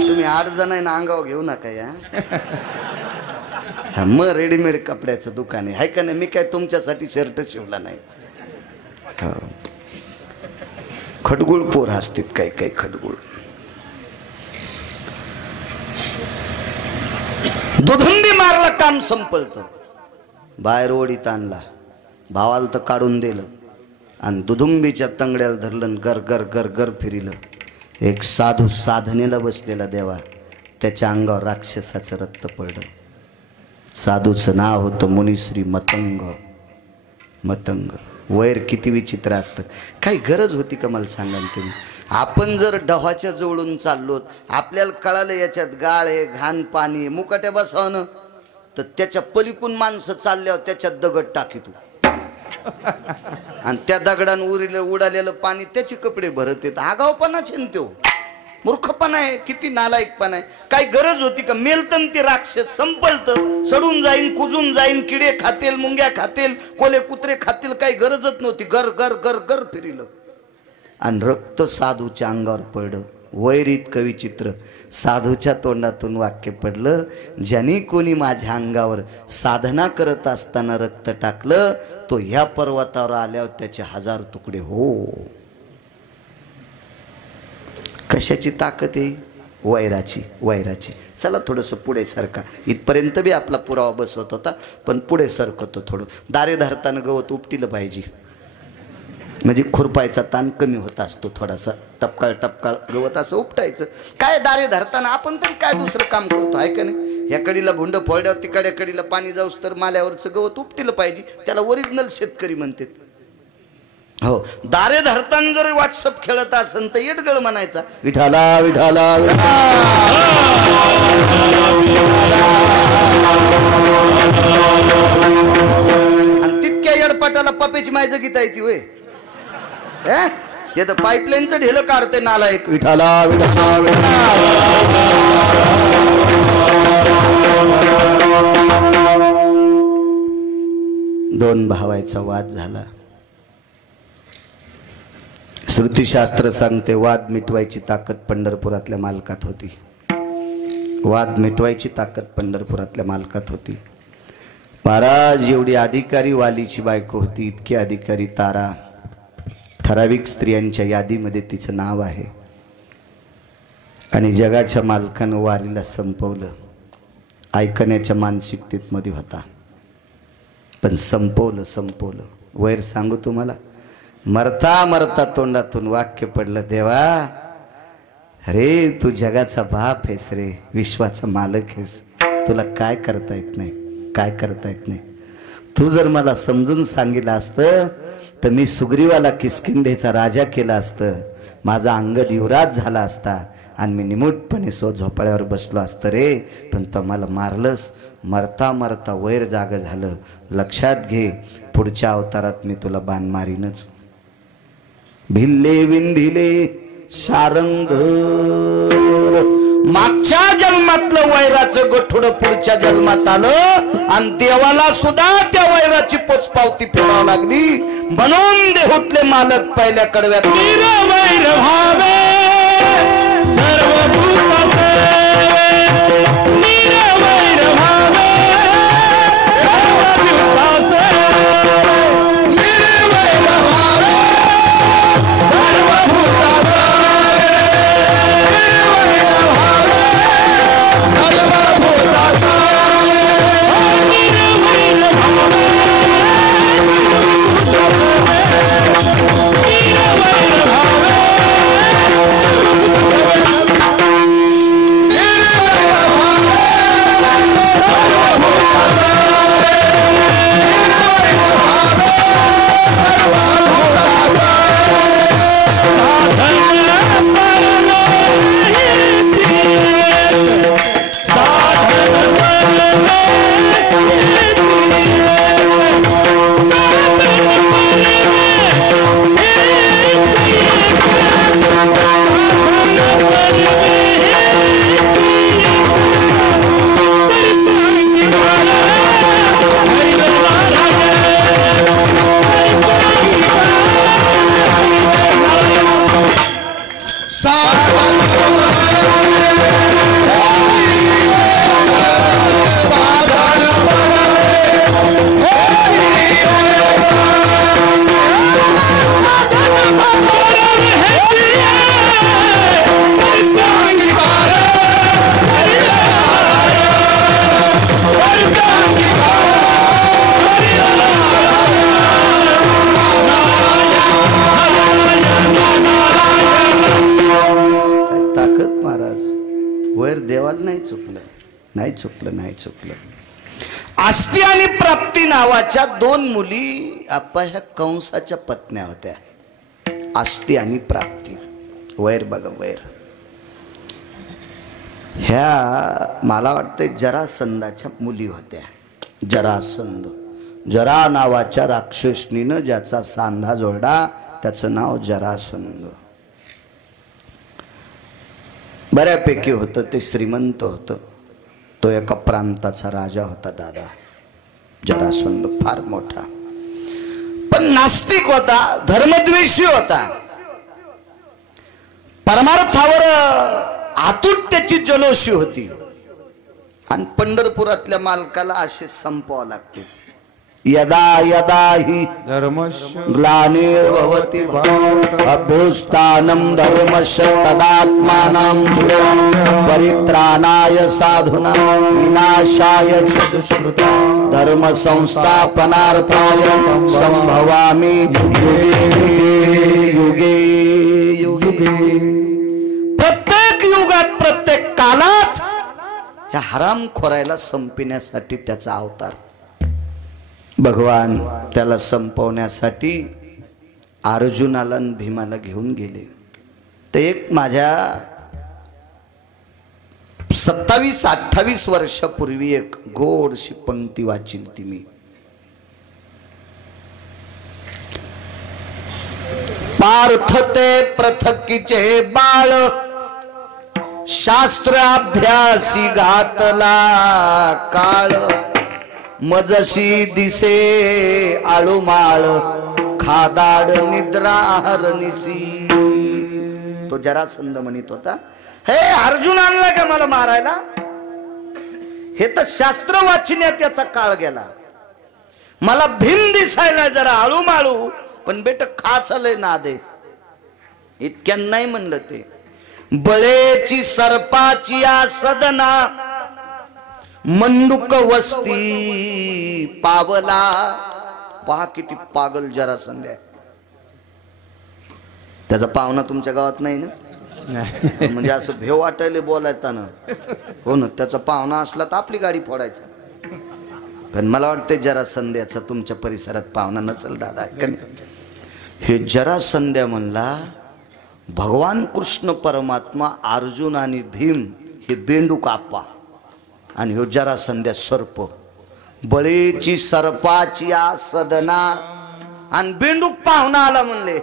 तुम्ही 8 जणांना अंगावर घेऊ नका या. मग रेडीमेड कपड्याचं दुकान आहे का नाही, मी काय तुमच्यासाठी शर्ट शिवला नाही. खडगुळ पोर असतात, काही खडगुळ. दुधुंडी मारला, काम संपलत. बाहेर ओढीत आणला, भावाला तर काढून दिलं आणि दुधुंबीच्या तंगड्याला धरलं, गर गर गर गर फिरिलं. एक साधू साधनेला बसलेला देवा, त्याच्या अंगावर राक्षसाचं रक्त पडलं. साधूचं नाव होतं मुनिश्री मतंग. मतंग वैर किती विचित्र असतं. काही गरज होती का मला सांगा तुम्ही. आपण जर डव्हाच्या जवळून चाललो, आपल्याला कळालं याच्यात गाळ आहे, घाण पाणी, मुकाट्या बसावनं, तर त्याच्या पलीकून माणसं चालल्यावर त्याच्यात दगड टाकी तू, आणि त्या दगडान उडालेलं पाणी त्याचे कपडे भरत येत. आगावपणा छेन तो, मूर्खपणा आहे, किती नालायकपणा आहे. काही गरज होती का. मेलतन ते राक्षस संपलत, सडून जाईन, कुजून जाईन, किडे खातील, मुंग्या खातील, कोले कुत्रे खातील, काही गरजच नव्हती. गर गर गर गर फिरिलं आणि रक्त साधूच्या अंगावर पडलं. वैर इतकं विचित्र. साधूच्या तोंडातून वाक्य पडलं, ज्याने कोणी माझ्या अंगावर साधना करत असताना रक्त टाकलं, तो ह्या पर्वतावर आल्यावर त्याचे 1000 तुकडे हो. कशाची ताकद आहे? वैराची. वैराची. चला थोडंसं पुढे सरका. इथपर्यंत बी आपला पुरावा बसवत होता, पण पुढे सरकतो थोडं. दारे धरताना गवत उपटिलं पाहिजे, म्हणजे खुरपायचा ताण कमी होत असतो थोडासा. टपकाळ टपकाळ गवत असं उपटायचं. काय दारे धरताना आपण तरी काय दुसरं काम करतो आहे का नाही. ह्या कडीला भुंड फोडल्यावर तिकडे कडीला पाणी जाऊस तर माल्यावरचं गवत उपटिलं पाहिजे. त्याला ओरिजिनल शेतकरी म्हणतात. हो, दारे धरताना जर व्हॉट्सअप खेळत असेल तर येडगळ म्हणायचा, विठाला विठाला. आणि तितक्या येडपाटाला पपेची मायचं गीता येते होय. ते तर पाईपलाईनचं ढेलं काढते नालायक. विठाला विठाला. दोन भावाचा वाद झाला. श्रुतीशास्त्र सांगते वाद मिटवायची ताकद पंढरपुरातल्या मालकात होती. वाद मिटवायची ताकद पंढरपुरातल्या मालकात होती. महाराज एवढी अधिकारी वालीची बायको होती, इतकी अधिकारी तारा ठराविक स्त्रियांच्या यादीमध्ये तिचं नाव आहे आणि जगाच्या मालकानं वारीला संपवलं. ऐकण्याच्या मानसिकतेत मध्ये होता पण संपवलं. वैर सांगू तुम्हाला, मरता मरता तोंडातून वाक्य पडलं, देवा अरे तू जगाचा बाप आहेस रे, विश्वाचा मालक आहेस, तुला काय करता येत नाही. तू जर मला समजून सांगितलं असतं तर मी सुग्रीवाला किष्किंधेचा राजा केला असतं, माझा अंगद युवराज झाला असता आणि मी निमूटपणे झोपाळ्यावर बसलो असतं रे, पण तो मला मारलंस. मरता मरता वैर जाग झालं. लक्षात घे, पुढच्या अवतारात मी तुला बाण मारीनच. भिल्ले विंधिले सारंग, मागच्या जन्मातलं वैराचं गठुडं पुढच्या जन्मात आलं आणि देवाला सुद्धा त्या वैराची पोचपावती फेडावं लागली. म्हणून देहूतले मालक पहिल्या कडव्यात वैर भावे सर्वभूताचे, वैर भावे सर्वभूताचे, वैर भावे सर्वभूताचे. नाही चुकलं. आस्ती आणि प्राप्ती नावाच्या दोन मुली आपा ह्या कंसाच्या पत्न्या होत्या. आस्ती आणि प्राप्ती. वैर बघा, वैर ह्या मला वाटतं जरासंधाच्या मुली होत्या. जरासंध, जरा नावाच्या राक्षसनीनं ज्याचा सांधा जोडा त्याचं नाव जरासंध. बऱ्यापैकी होतं, ते श्रीमंत होतं, तो एका प्रांताचा राजा होता दादा. जरासंध फार मोठा, पण नास्तिक होता, धर्मद्वेषी होता. परमार्थावर आतुट त्याची जलोशी होती आणि पंढरपुरातल्या मालकाला असे संपवावं लागते. यदा यदा हि धर्मस्य ग्लानिर्भवति अभ्युत्थानं धर्मस्य तदात्मानं परित्राणाय साधूनां विनाशाय च दुष्कृतां धर्म संस्थापनार्थाय संभवामि युगे युगे. प्रत्येक युगात, प्रत्येक कालात ह्या हरामखोरायला संपविण्यासाठी त्याचा अवतार. भगवान त्याला संपवण्यासाठी अर्जुनाला आणि भीमाला घेऊन गेले. ते एक माझ्या 27-28 वर्षापूर्वी एक गोडशी पंक्ती वाचिल ती मी. पार्थ ते पृथकीचे बाळ शास्त्र अभ्यासी घातला काळ मजशी दिसे आळूमाळ खादाड निद्रा हरनिसी. तो जरासंध म्हणत होता, हे अर्जुन आणला का मला मारायला? हे तर शास्त्र वाचण्यात त्याचा काळ गेला. मला भीम दिसायला जरा आळूमाळू पण बेट खाचलंय ना दे इतक्या नाही म्हणलं ते. बळेची सर्पाची या सदना मंडूक वस्ती पावला. पहा किती पागल जरासंध आहे. त्याचा पाहुणा तुमच्या गावात नाही ना, म्हणजे असं भेव वाटायला बोलायचा ना. हो ना, त्याचा पाहुणा असला तर आपली गाडी फोडायचा. पण मला वाटतं जरासंध्याचा तुमच्या परिसरात पाहुणा नसेल दादा. हे जरासंध्या म्हणला भगवान कृष्ण परमात्मा, अर्जुन आणि भीम हे बेंडूक आप्पा आणि ह्यो जरासंध्या सर्प. बळेची सर्पाची आ सदना आणि बेंडूक पाहुणा आला म्हणले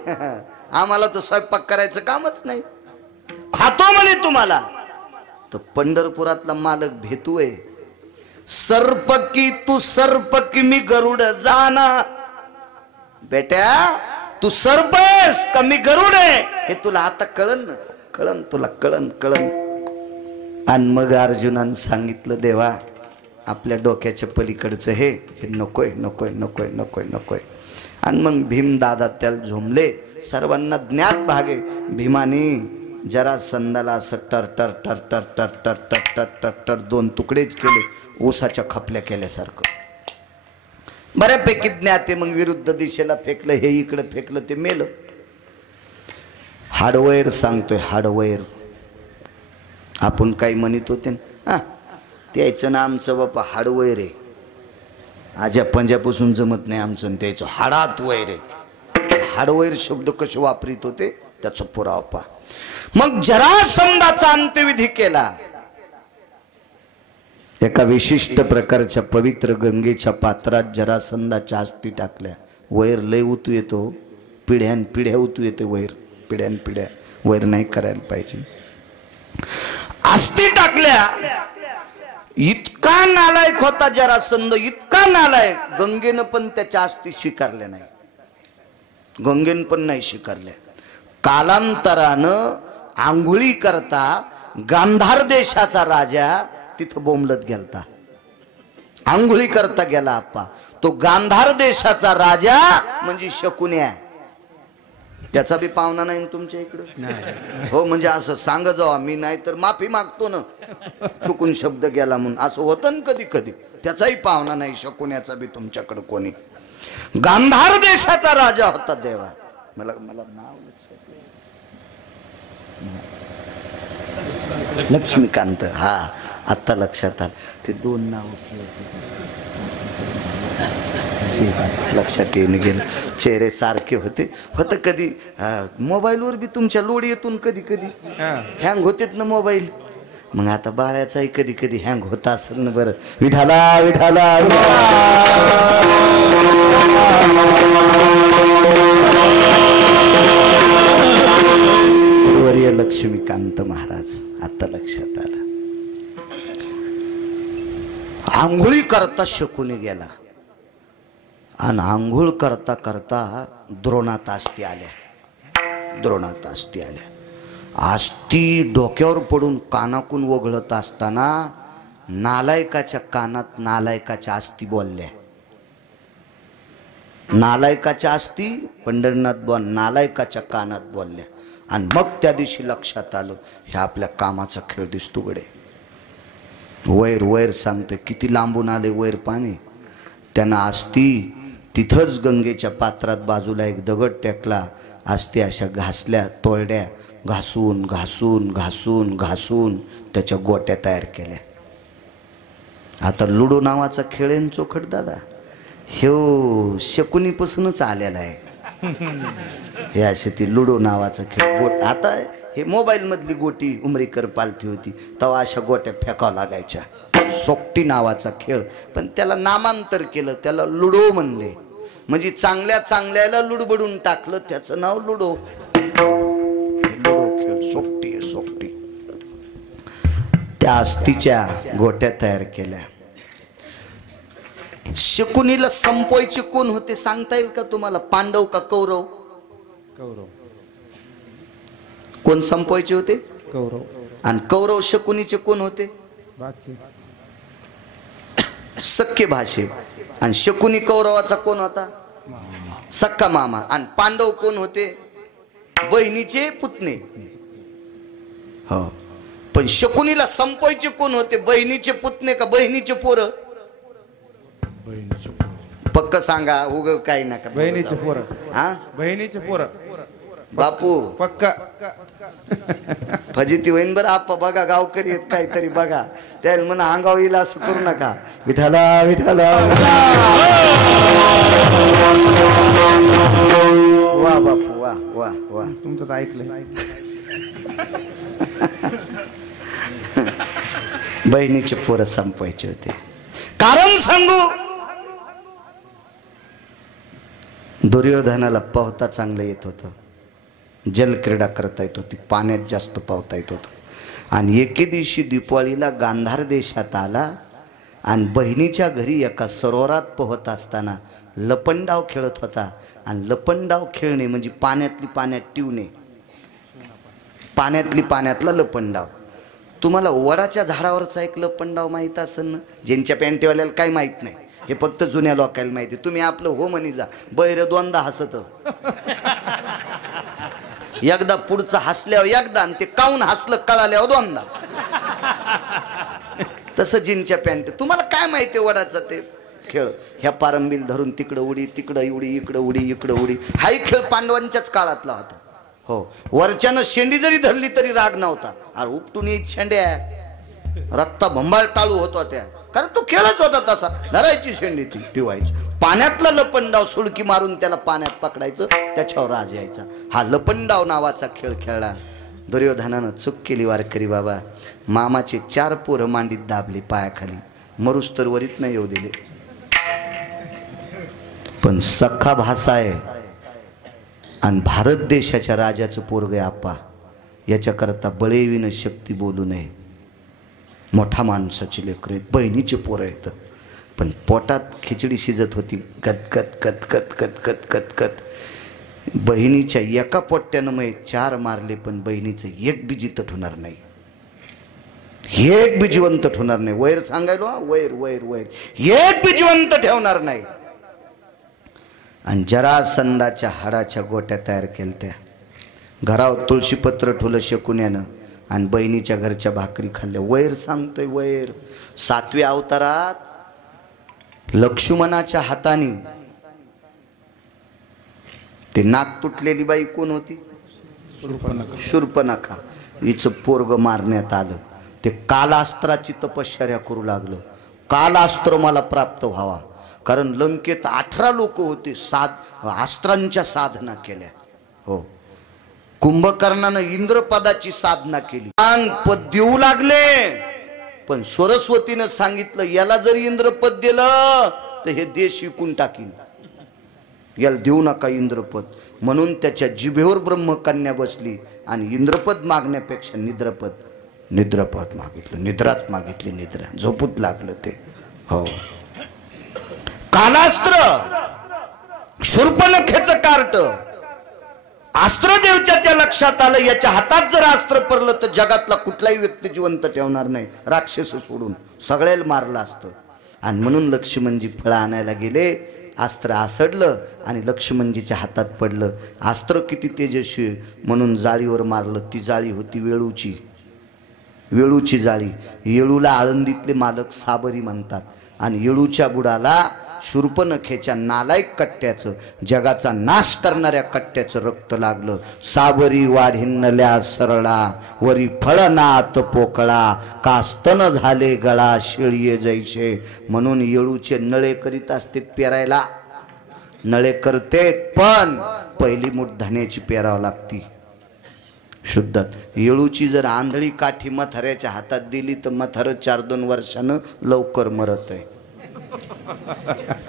आम्हाला तर स्वयंपाक करायचं कामच नाही, खातो म्हणे तुम्हाला. तर पंढरपुरातला मालक भेतूय, सर्प की तू सर्प की मी गरुड जाना. बेट्या तू सर्प आहेस का मी गरुड आहे हे तुला आता कळन ना, कळन तुला, कळन कळन. आणि मग अर्जुनानं सांगितलं देवा आपल्या डोक्याच्या पलीकडचं हे नकोय नकोय नकोय नकोय नकोय. आणि मग भीम दादा त्याला झोंबले. सर्वांना ज्ञात भागे. भीमाने जरासंधाला असं टर टर टर टर टर टर टर टर टर टर दोन तुकडेच केले, ऊसाच्या खपल्या केल्यासारखं. बऱ्यापैकी ज्ञात आहे. मग विरुद्ध दिशेला फेकलं, हे इकडे फेकलं, ते मेलं. हाडवैर सांगतोय, हाडवैर. आपण काही म्हणत होते ना, त्याचं ना आमचं बापा हाडवैर आहे, आज्या पंजापासून जमत नाही आमचं आणि त्याचं हाडात वैर आहे. हाडवैर शब्द कसे वापरित होते त्याचा पुरावा पहा. मग जरासंधाचा अंत्यविधी केला. एका विशिष्ट प्रकारच्या पवित्र गंगेच्या पात्रात जरासंधाच्या अस्थी टाकल्या. वैर लय उतू येतो, पिढ्यान पिढ्या उतू येते वैर, पिढ्यान पिढ्या. वैर नाही करायला पाहिजे. अस्थी टाकल्या. इतका नालायक होता जरासंध, इतका नालायक, गंगेनं पण त्याच्या अस्थी स्वीकारल्या नाही, गंगेनं पण नाही स्वीकारल्या. कालांतरानं आंघोळी करता गांधार देशाचा राजा तिथं बोंबलत गेलता. आंघोळी करता गेला आप्पा. तो गांधार देशाचा राजा म्हणजे शकुन्या, त्याचा बी पाहुणा नाही तुमच्या इकडं. हो म्हणजे असं सांग जावा, मी नाही तर माफी मागतो ना, चुकून शब्द गेला म्हणून. असं होतं ना कधी कधी. त्याचाही पाहुणा नाही शकुन्याचा बी तुमच्याकडे कोणी. गांधार देशाचा राजा होता देवा. मला नाव लक्ष्मीकांत. हा आता लक्षात आलं. ते दोन नाव लक्षात येऊन गेलं. चेहरे सारखे होते. होतं कधी मोबाईलवर बी तुमच्या लोड येतून कधी कधी हँग होतेत ना मोबाईल. मग आता बाळ्याचाही कधी कधी हँग होता असेल ना. बरं विठाला विठाला वर्य लक्ष्मीकांत महाराज. आता लक्षात आलं. आंघोळी करता शकुनी गेला आणि आंघोळ करता करता द्रोणात अस्थी आल्या. द्रोणात अस्थी आल्या. अस्थी डोक्यावर पडून कानाकून वगळत असताना नालायकाच्या कानात नालायकाच्या अस्थी बोलल्या. नालायकाच्या अस्थी पंढरनाथ बोल नालायकाच्या कानात बोलल्या. आणि मग त्या दिवशी लक्षात आलं हे आपल्या कामाचा खेळ दिसतो गडे. वैर वैर सांगतोय किती लांबून आले वैर पाणी. त्यांना अस्थी तिथंच गंगेच्या पात्रात बाजूला एक दगड टेकला. अस्थी अशा घासल्या, तोळड्या, घासून घासून घासून घासून त्याच्या गोट्या तयार केल्या. आता लुडो नावाचा खेळ आहे चोखट दादा, ह्यो शकुनीपासूनच आलेला आहे. हे असे ती लुडो नावाचा खेळ. गोट आता हे मोबाईल मधली गोटी उमरीकर पालथी होती तेव्हा अशा गोट्या फेकावं लागायच्या. सोकटी नावाचा खेळ, पण त्याला नामांतर केलं, त्याला लुडो म्हणले. म्हणजे चांगल्या चांगल्याला लुडबडून टाकलं, त्याचं नाव लुडो. लुडो खेळ सोकटी आहे, सोकटी. त्या अस्थीच्या गोट्या तयार केल्या. शकुनीला संपवायचे कोण होते सांगता येईल का तुम्हाला? पांडव का कौरव? कौरव. कोण संपवायचे होते? कौरव. आणि कौरव शकुनीचे कोण होते? सख्खे भाषे. आणि शकुनी कौरवाचा कोण होता? सक्का मामा. आणि पांडव कोण होते? बहिणीचे पुतणे. हो, पण शकुनीला संपवायचे कोण होते? बहिणीचे पुतणे का बहिणीचे पोरं? पक्क सांगा, उग काही नका. बहिणीचे पोरं. हा, बहिणीचे पोरं बापू पक्का. फजिती होईन बरं. आप्पा बघा, गावकरी आहेत काहीतरी बघा, त्याला म्हणा अंगाव येईल असं करू नका. विठाला विठाला. वा बापू वा वा वा. तुमचंच ऐकलंय. बहिणीचे पोरं संपवायचे होते. कारण सांगू, दुर्योधनाला पोहता चांगलं येत होतं, जलक्रीडा करता येत होती, पाण्यात जास्त पोहता येत होतं. आणि एके दिवशी दिवाळीला गांधार देशात आला आणि बहिणीच्या घरी एका सरोवरात पोहत असताना लपंडाव खेळत होता. आणि लपंडाव खेळणे म्हणजे पाण्यातली पाण्यात टिवणे, पाण्यातली पाण्यातला लपंडाव. तुम्हाला वडाच्या झाडावरचा एक लपंडाव माहीत असेल ना? ज्यांच्या पॅन्टीवाल्याला काय माहीत नाही, हे फक्त जुन्या लोकांना माहिती. तुम्ही आपलं हो म्हणी जा. बैर दोनदा हसत, एकदा पुढचं हसल्यावर एकदा, आणि ते काऊन हसलं कळाल्यावर दोनदा. तसं जिनच्या पॅन्ट. तुम्हाला काय माहिती वडाचा ते खेळ? ह्या पारंबील धरून तिकडं उडी, तिकडं उडी, इकडं उडी, इकडं उडी. हाही खेळ पांडवांच्याच काळातला होता. हो, वरच्यानं शेंडी जरी धरली तरी राग नव्हता. अरे उपटून येत शेंड्या, रक्ता भंबाळ टाळू होता त्या, कारण तो खेळच होता तसा. धरायची शेंडी ती ठेवायची. पाण्यातला लपंडाव सुळकी मारून त्याला पाण्यात पकडायचं, त्याच्यावर राज यायचा. हा लपंडाव नावाचा खेळ खेळला. दुर्योधनानं चूक केली वारकरी बाबा. मामाचे 4 पोरं मांडीत दाबले पायाखाली, मरुस्तर वरीत नाही येऊ दिले. पण सख्खा भासा आहे आणि भारत देशाच्या राजाचं पोरगं आप्पा, याच्याकरता बळेविन शक्ती बोलू नये. मोठा माणसाची लेकरं आहेत, बहिणीचे पोरं आहेत. पण पोटात खिचडी शिजत होती, कत कत कत कत कत कत कत. बहिणीच्या एका पोट्ट्यानं मग 4 मारले, पण बहिणीचं एक बी जितत होणार नाही, एक बी जिवंत ठेवणार नाही. वैर सांगायलो, वैर वैर वैर, एक बी जिवंत ठेवणार नाही. आणि जरासंधाच्या हाडाच्या गोट्या तयार केल्या. घरावर तुळशीपत्र ठुलं शकुन्यानं आणि बहिणीच्या घरच्या भाकरी खाल्ल्या. वैर सांगतोय वैर. 7व्या अवतारात लक्ष्मणाच्या हाताने ते नाक तुटलेली बाई कोण होती? शूर्पणखा. हिचं पोरग मारण्यात आलं. ते कालास्त्राची तपश्चर्या करू लागलं. कालास्त्र मला प्राप्त व्हावा, कारण लंकेत 18 लोक होते, अस्त्रांच्या साधना केल्या. हो, कुंभकर्णानं इंद्रपदाची साधना केली, पद देऊ लागले. पण सरस्वतीनं सांगितलं, याला जर इंद्रपद दिलं तर हे देश विकून टाकीन, याला देऊ नका इंद्रपद. म्हणून त्याच्या जिभेवर ब्रह्मकन्या बसली आणि इंद्रपद मागण्यापेक्षा निद्रपद मागितलं. निद्रात मागितली, निद्रा झोपूत लागलं ते. हो, कालास्त्र, शूर्पणखेचं कार्ट, अस्त्रदेवच्या त्या लक्षात आलं, याच्या हातात जर अस्त्र पडलं तर जगातला कुठलाही व्यक्ती जिवंत ठेवणार नाही, राक्षस सोडून सगळ्याला मारलं असतं. आणि म्हणून लक्ष्मणजी फळं आणायला गेले. अस्त्र आसडलं आणि लक्ष्मणजीच्या हातात पडलं. अस्त्र किती तेजस्वी म्हणून जाळीवर मारलं. ती जाळी होती वेळूची जाळी. येळूला आळंदीतले मालक साबरी म्हणतात आणि येळूच्या बुडाला शूर्पणखेच्या नालायक कट्ट्याचं, जगाचा नाश करणाऱ्या कट्ट्याचं रक्त लागलं. साबरी वाढिन्नल्या सरळा, वरी फळनात पोकळा, कास्तन झाले गळा शिळीये जैसे. म्हणून येळूचे नळे करीत असते पेरायला, नळे करतेत, पण पहिली मूठ धान्याची पेरावं लागती शुद्धात. येळूची जर आंधळी काठी मथाऱ्याच्या हातात दिली तर मथारं 4-2 वर्षानं लवकर मरत आहे.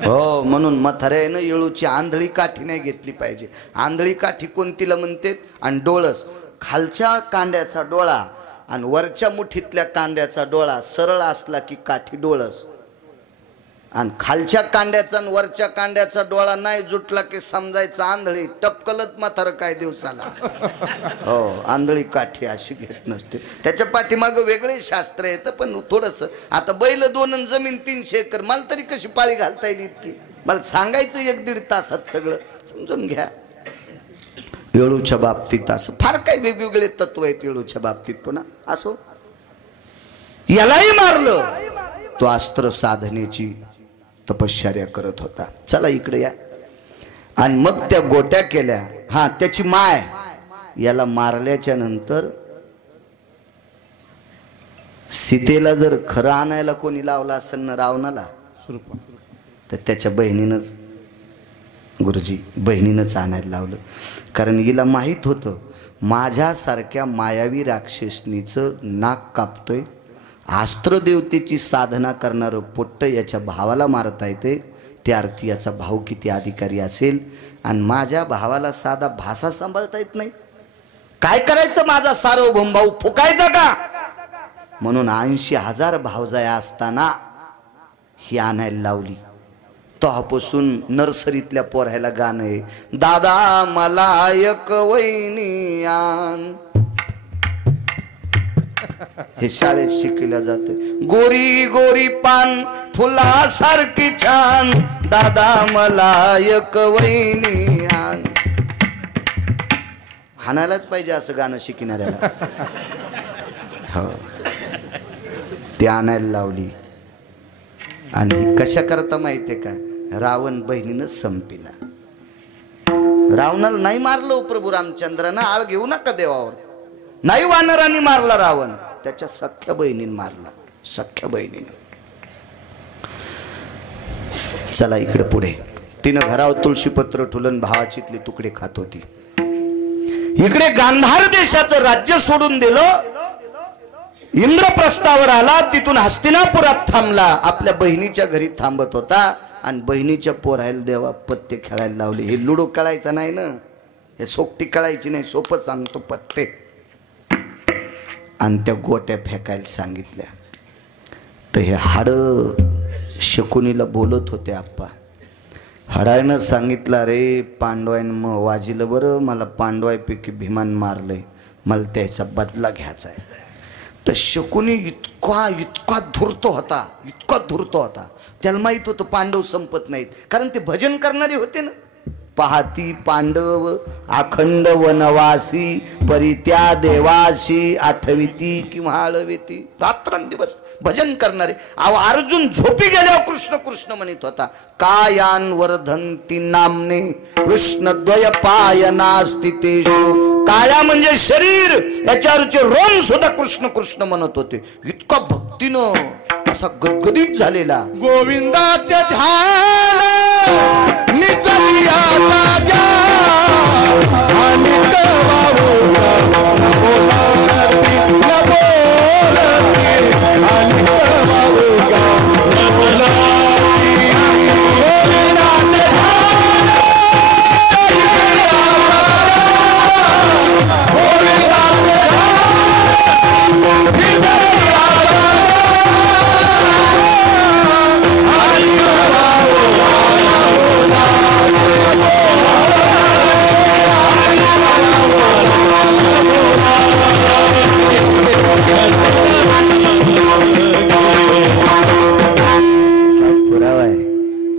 हो, म्हणून मथाऱ्यानं येळूची आंधळी काठी नाही घेतली पाहिजे. आंधळी काठी कोणतीला म्हणते? आणि डोळस, खालच्या कांद्याचा डोळा आणि वरच्या मुठीतल्या कांद्याचा डोळा सरळ असला की काठी डोळस. आणि खालच्या कांड्याचा आणि वरच्या कांड्याचा डोळा नाही जुटला की समजायचं आंधळी. टपकलत म्हातारं काय दिवसाला. हो, आंधळी काठी अशी घेत नसते. त्याच्या पाठीमागं वेगळे शास्त्र येतं. पण थोडंसं आता बैल 2 आणि जमीन 300 एकर, मला तरी कशी पाळी घालता येईल इतकी. मला सांगायचं 1-1.5 तासात सगळं समजून घ्या. वेळूच्या बाबतीत असं फार काही वेगवेगळे तत्व आहेत वेळूच्या बाबतीत. पुन्हा असो, यालाही मारलं. तो अस्त्र साधनेची तपश्चर्या करत होता. चला इकडे या. आणि मग त्या गोट्या केल्या. हा, त्याची माय याला मारल्याच्या नंतर सीतेला जर खरं आणायला कोणी लावला असेल ना रावणाला, तर त्याच्या बहिणीनंच, गुरुजी बहिणीनंच आणायला लावलं. कारण हिला माहीत होतं माझ्यासारख्या मायावी राक्षसनीचं नाक कापतोय, अस्त्र देवतेची साधना करणारं पोट्ट याच्या भावाला मारता येते, त्या अर्थी याचा भाऊ किती अधिकारी असेल. आणि माझ्या भावाला साधा भाषा सांभाळता येत नाही, काय करायचं माझा सार्वभौम भाऊ फुकायचा का. म्हणून 80,000 भावजाया असताना ही आणायला लावली. तेव्हापासून नर्सरीतल्या पोरायला गाणं आहे, दादा मला एक वहिनी आण. हे शाळेत शिकल्या जाते. गोरी गोरी पान फुलासारखी छान, दादा मला एक वहिनी आण. हाणायलाच पाहिजे असं गाणं शिकणाऱ्याला. हो, ते आणायला लावली. आणि कशा करता माहितीये का, रावण बहिणीनं संपीला. रावणाला नाही मारलं प्रभू रामचंद्रानं, आळ घेऊ नका देवावर. नाही वानरांनी मारला रावण, त्याच्या सख्या बहिणीने मारला, सख्या बहिणीने. चला इकडे पुढे. तिनं घरावर तुळशीपत्र ठुलन भावाचीतले तुकडे खात होती. इकडे गांधार देशाचं राज्य सोडून दिलं, इंद्रप्रस्थावर आला, तिथून हस्तिनापुरात थांबला. आपल्या बहिणीच्या घरी थांबत होता. आणि बहिणीच्या पोरायला देवा पत्ते खेळायला लावले. हे लुडो खेळायचं नाही ना, हे सोकटी खेळायची नाही, सोपं सांगतो पत्ते. आणि त्या गोट्या फेकायला सांगितल्या. तर हे हाड शकुनीला बोलत होते. आप्पा हाडायनं सांगितलं, रे पांडवायनं मग वाजिलं बरं, मला पांडवायपैकी भीमान मारलंय, मला त्याचा बदला घ्यायचा आहे. तर शकुनी इतका धूर्त होता, इतका धूर्त होता. त्याला माहित होतं पांडव संपत नाहीत, कारण ते भजन करणारे होते ना. पाहती पांडव अखंड वनवासी, परित्या देवाशी आठविती किंवा आळविती. रात्रंदिवस भजन करणारे. अर्जुन झोपी गेल्यावर कृष्ण कृष्ण म्हणत होता. कायान वर्धंती नामने कृष्णद्वय पायना स्थितेषु. काया म्हणजे शरीर, याच्यावरचे रोम सुद्धा कृष्ण कृष्ण म्हणत होते. इतका भक्तीनं असा गदगदित झालेला. गोविंदाचे ध्यान निचलिया जाग्या आणि तवाऊ बोलती न बोलती आणि तवाऊ न बोलती. गोविंदाचे ध्यान गोविंदाचे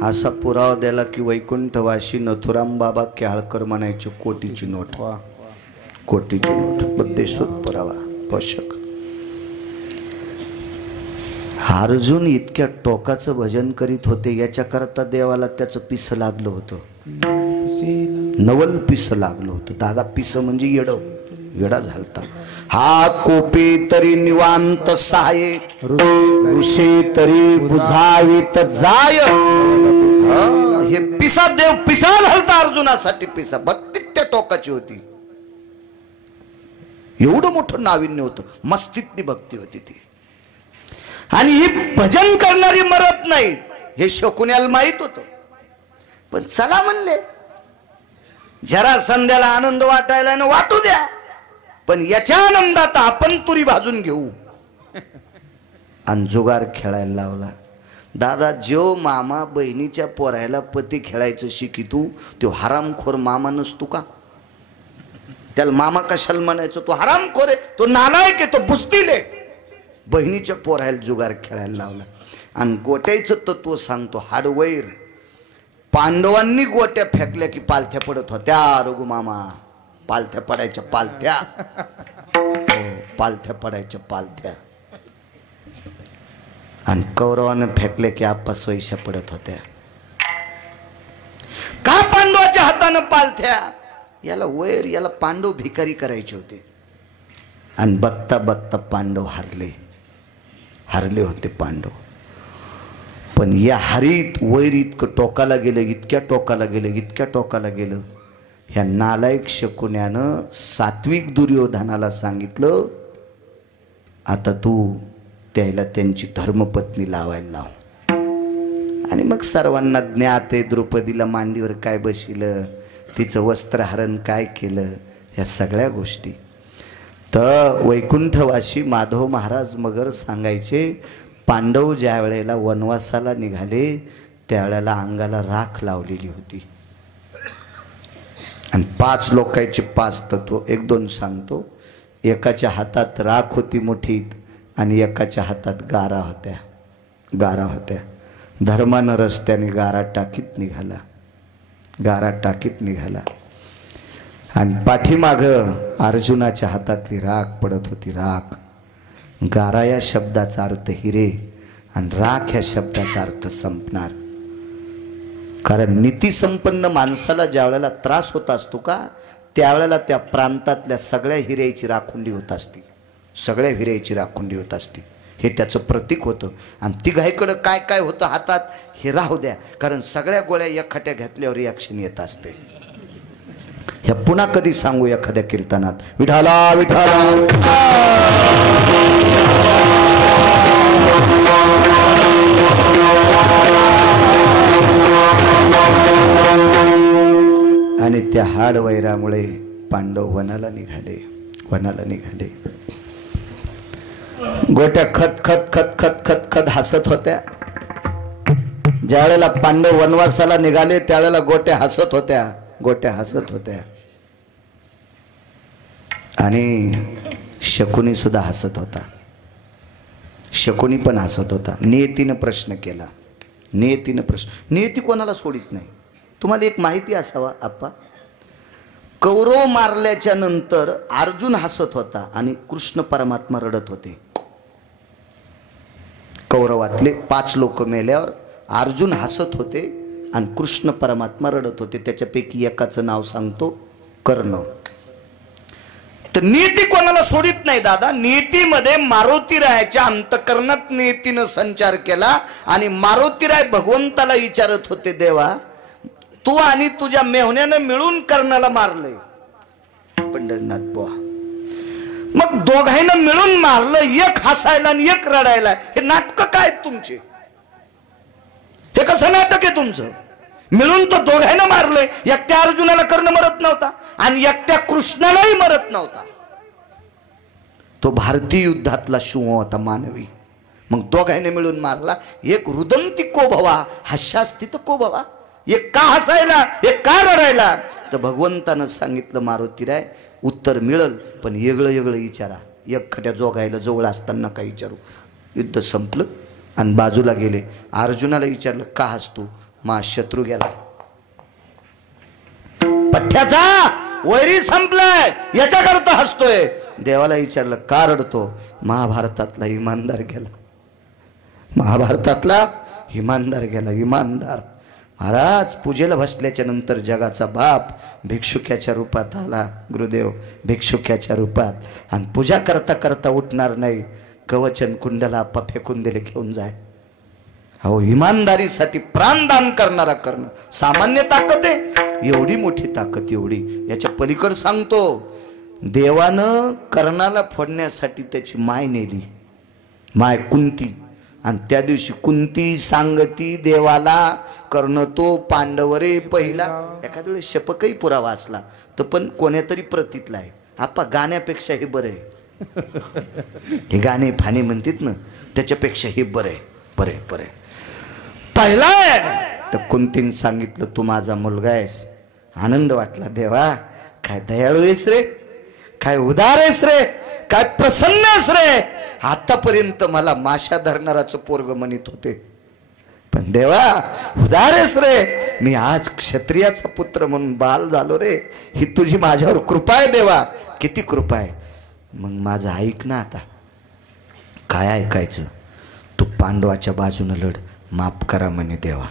असा पुरावा द्याला की वैकुंठवाशी नथुराम बाबा केळकर म्हणायचे. कोटीची नोट, कोटीची नोट, बद्देश्वर पुरावा पोषक. अर्जुन इतक्या टोकाचं भजन करीत होते, याच्याकरता देवाला त्याचं पिस लागलं होतं, नवल पिस लागलं होतं. दादा पिस म्हणजे येडा झालता. हा कोपे तरी निवांत साये, ऋषे तरी बुझावीत जाय. हे पिसा देव पिसा घालता अर्जुनासाठी. पिसा भक्ती त्या टोकाची होती. एवढं मोठं नाविन्य होतं, मस्तीतली भक्ती होती ती. आणि ही भजन करणारी मरत नाहीत हे शकुन्याला माहित होतं. पण चला म्हणले, जरा संध्याला आनंद वाटायला ना वाटू द्या, पण याच्या आनंदात आपण तुरी भाजून घेऊ. आणि जुगार खेळायला लावला. दादा जो मामा बहिणीच्या पोरायला पती खेळायचं शिकितू तो हरामखोर मामा नसतो का? त्याला मामा कशाला म्हणायचं? तो हरामखोर आहे, तो नालायक आहे, तो बुस्तील आहे. बहिणीच्या पोरायला जुगार खेळायला लावला. आणि गोट्याचं तत्व सांगतो, हाडवैर. पांडवांनी गोट्या फेकल्या की पालथ्या पडत होत्या. रघु मामा पालथ्या पडायच्या, पालथ्या. पालथ्या पडायच्या, पालथ्या. आणि कौरवानं फेकले की आप्पा सोयीशा पडत होत्या. का पांडवाच्या हातानं पालथ्या? याला वैर, याला पांडव भिकारी करायचे होते. आणि बघता बघता पांडव हरले होते पांडव. पण या हरीत वैर इतकं टोकाला गेलं, इतक्या टोकाला गेलं. ह्या नालायक शकुन्यानं सात्विक दुर्योधनाला सांगितलं, आता तू त्याला त्यांची धर्मपत्नी लावायला लाव. आणि मग सर्वांना ज्ञात आहे द्रौपदीला मांडीवर काय बशिलं, तिचं वस्त्रहरण काय केलं, ह्या सगळ्या गोष्टी. तर वैकुंठवासी माधव महाराज मगर सांगायचे, पांडव ज्या वेळेला वनवासाला निघाले त्यावेळेला अंगाला राख लावलेली होती. आणि 5 लोकांचे 5 तत्व 1-2 सांगतो. एकाच्या हातात राख होती मुठीत आणि एकाच्या हातात गारा होत्या. धर्मानं रस्त्याने गारा टाकीत निघाला. आणि पाठीमागं अर्जुनाच्या हातातली राख पडत होती. राख. गारा या शब्दाचा अर्थ हिरे आणि राख या शब्दाचा अर्थ संपणार. कारण नीतिसंपन्न माणसाला ज्या वेळेला त्रास होत असतो का, त्यावेळेला त्या प्रांतातल्या सगळ्या हिऱ्याची राखुंडी होत असती. हे त्याचं प्रतीक होतं. आणि तिघाईकडं काय काय होतं हातात हे राहू द्या, कारण सगळ्या गोळ्या एकखट्या घेतल्यावर रिॲक्शन येत असते. ह्या पुन्हा कधी सांगू एखाद्या कीर्तनात, विठाला विठाला. आणि त्या हाडवैरामुळे पांडव वनाला निघाले. गोट्या खत खत खत खत खत खत हसत होत्या. ज्यावेळेला पांडव वनवासाला निघाले त्यावेळेला गोट्या हसत होत्या. आणि शकुनी सुद्धा हसत होता. शकुनी पण हसत होता. नियतीनं प्रश्न केला. नियती कोणाला सोडित नाही. तुम्हाला एक माहिती असावा आप्पा, कौरव मारल्याच्या नंतर अर्जुन हसत होता आणि कृष्ण परमात्मा रडत होते. कौरवातले 5 लोक मेल्यावर अर्जुन हसत होते आणि कृष्ण परमात्मा रडत होते. त्याच्यापैकी एकाचं नाव सांगतो, कर्ण. तर नियती कोणाला सोडित नाही दादा. नियतीमध्ये मारुतीरायाच्या अंतकरणात नियतीनं संचार केला आणि मारुतीराय भगवंताला विचारत होते, देवा तू आणि तुझ्या मेहुण्यानं मिळून कर्णाला मारलंय. पंढरनाथ बुवा, मग दोघांना मिळून मारलं, एक हसायला आणि एक रडायला. हे नाटक काय तुमचे? हे कसं नाटक आहे तुमचं? मिळून तर दोघांना मारलंय. एकट्या अर्जुनाला कर्ण मरत नव्हता आणि एकट्या कृष्णालाही मरत नव्हता. तो भारतीय युद्धातला शिव होता, मानवी. मग दोघांनी मिळून मारला. एक रुदंती को भवा, हास्यास्थित को भवा. एक का हसायला, एक का रडायला? तर भगवंतानं सांगितलं, मारुतीराय उत्तर मिळल, पण वेगळं विचारा. एकखट्या जोगायला जवळ असताना काय विचारू. युद्ध संपलं आणि बाजूला गेले. अर्जुनाला विचारलं, का हसतो? मा शत्रू गेला, पठ्ठ्याचा वैरी संपलाय, याच्याकरता हसतोय. देवाला विचारलं, का रडतो? महाभारतातला इमानदार गेला. इमानदार महाराज पूजेला बसल्याच्या नंतर जगाचा बाप भिक्षुक्याच्या रूपात आला. गुरुदेव भिक्षुक्याच्या रूपात. आणि पूजा करता करता उठणार नाही. कवचन कुंडला आप्पा फेकून दिले, घेऊन जाय. अहो, इमानदारीसाठी प्राणदान करणारा कर्ण सामान्य ताकद आहे. एवढी मोठी ताकद, एवढी. याच्या पलीकड सांगतो, देवानं कर्णाला फोडण्यासाठी त्याची माय नेली, माय कुंती. आणि त्या दिवशी कुंती सांगती देवाला, कर्ण तो पांडवरे पहिला. एखाद्या वेळेस शपकही पुरावा असला तर पण कोण्यातरी प्रतीतला आहे. आप्पा गाण्यापेक्षा हे बरं आहे. हे गाणे फाणे म्हणतात ना, त्याच्यापेक्षा हे बरं आहे. पाहिलाय तर कुंतीन सांगितलं तू माझा मुलगा आहेस. आनंद वाटला. देवा काय दयाळू आहेस रे, काय उदार आहेस रे, काय प्रसन्न आहेस रे. आतापर्यंत मला माशा धरणाराचं पोरग म्हणत होते, पण देवा उदार आहेस रे. मी आज क्षत्रियाचा पुत्र म्हणून बाल झालो रे. ही तुझी माझ्यावर कृपा आहे देवा, किती कृपा आहे. मग माझं ऐक ना आता. काय ऐकायचं? तू पांडवाच्या बाजूनं लढ, माफ करा म्हणे देवा.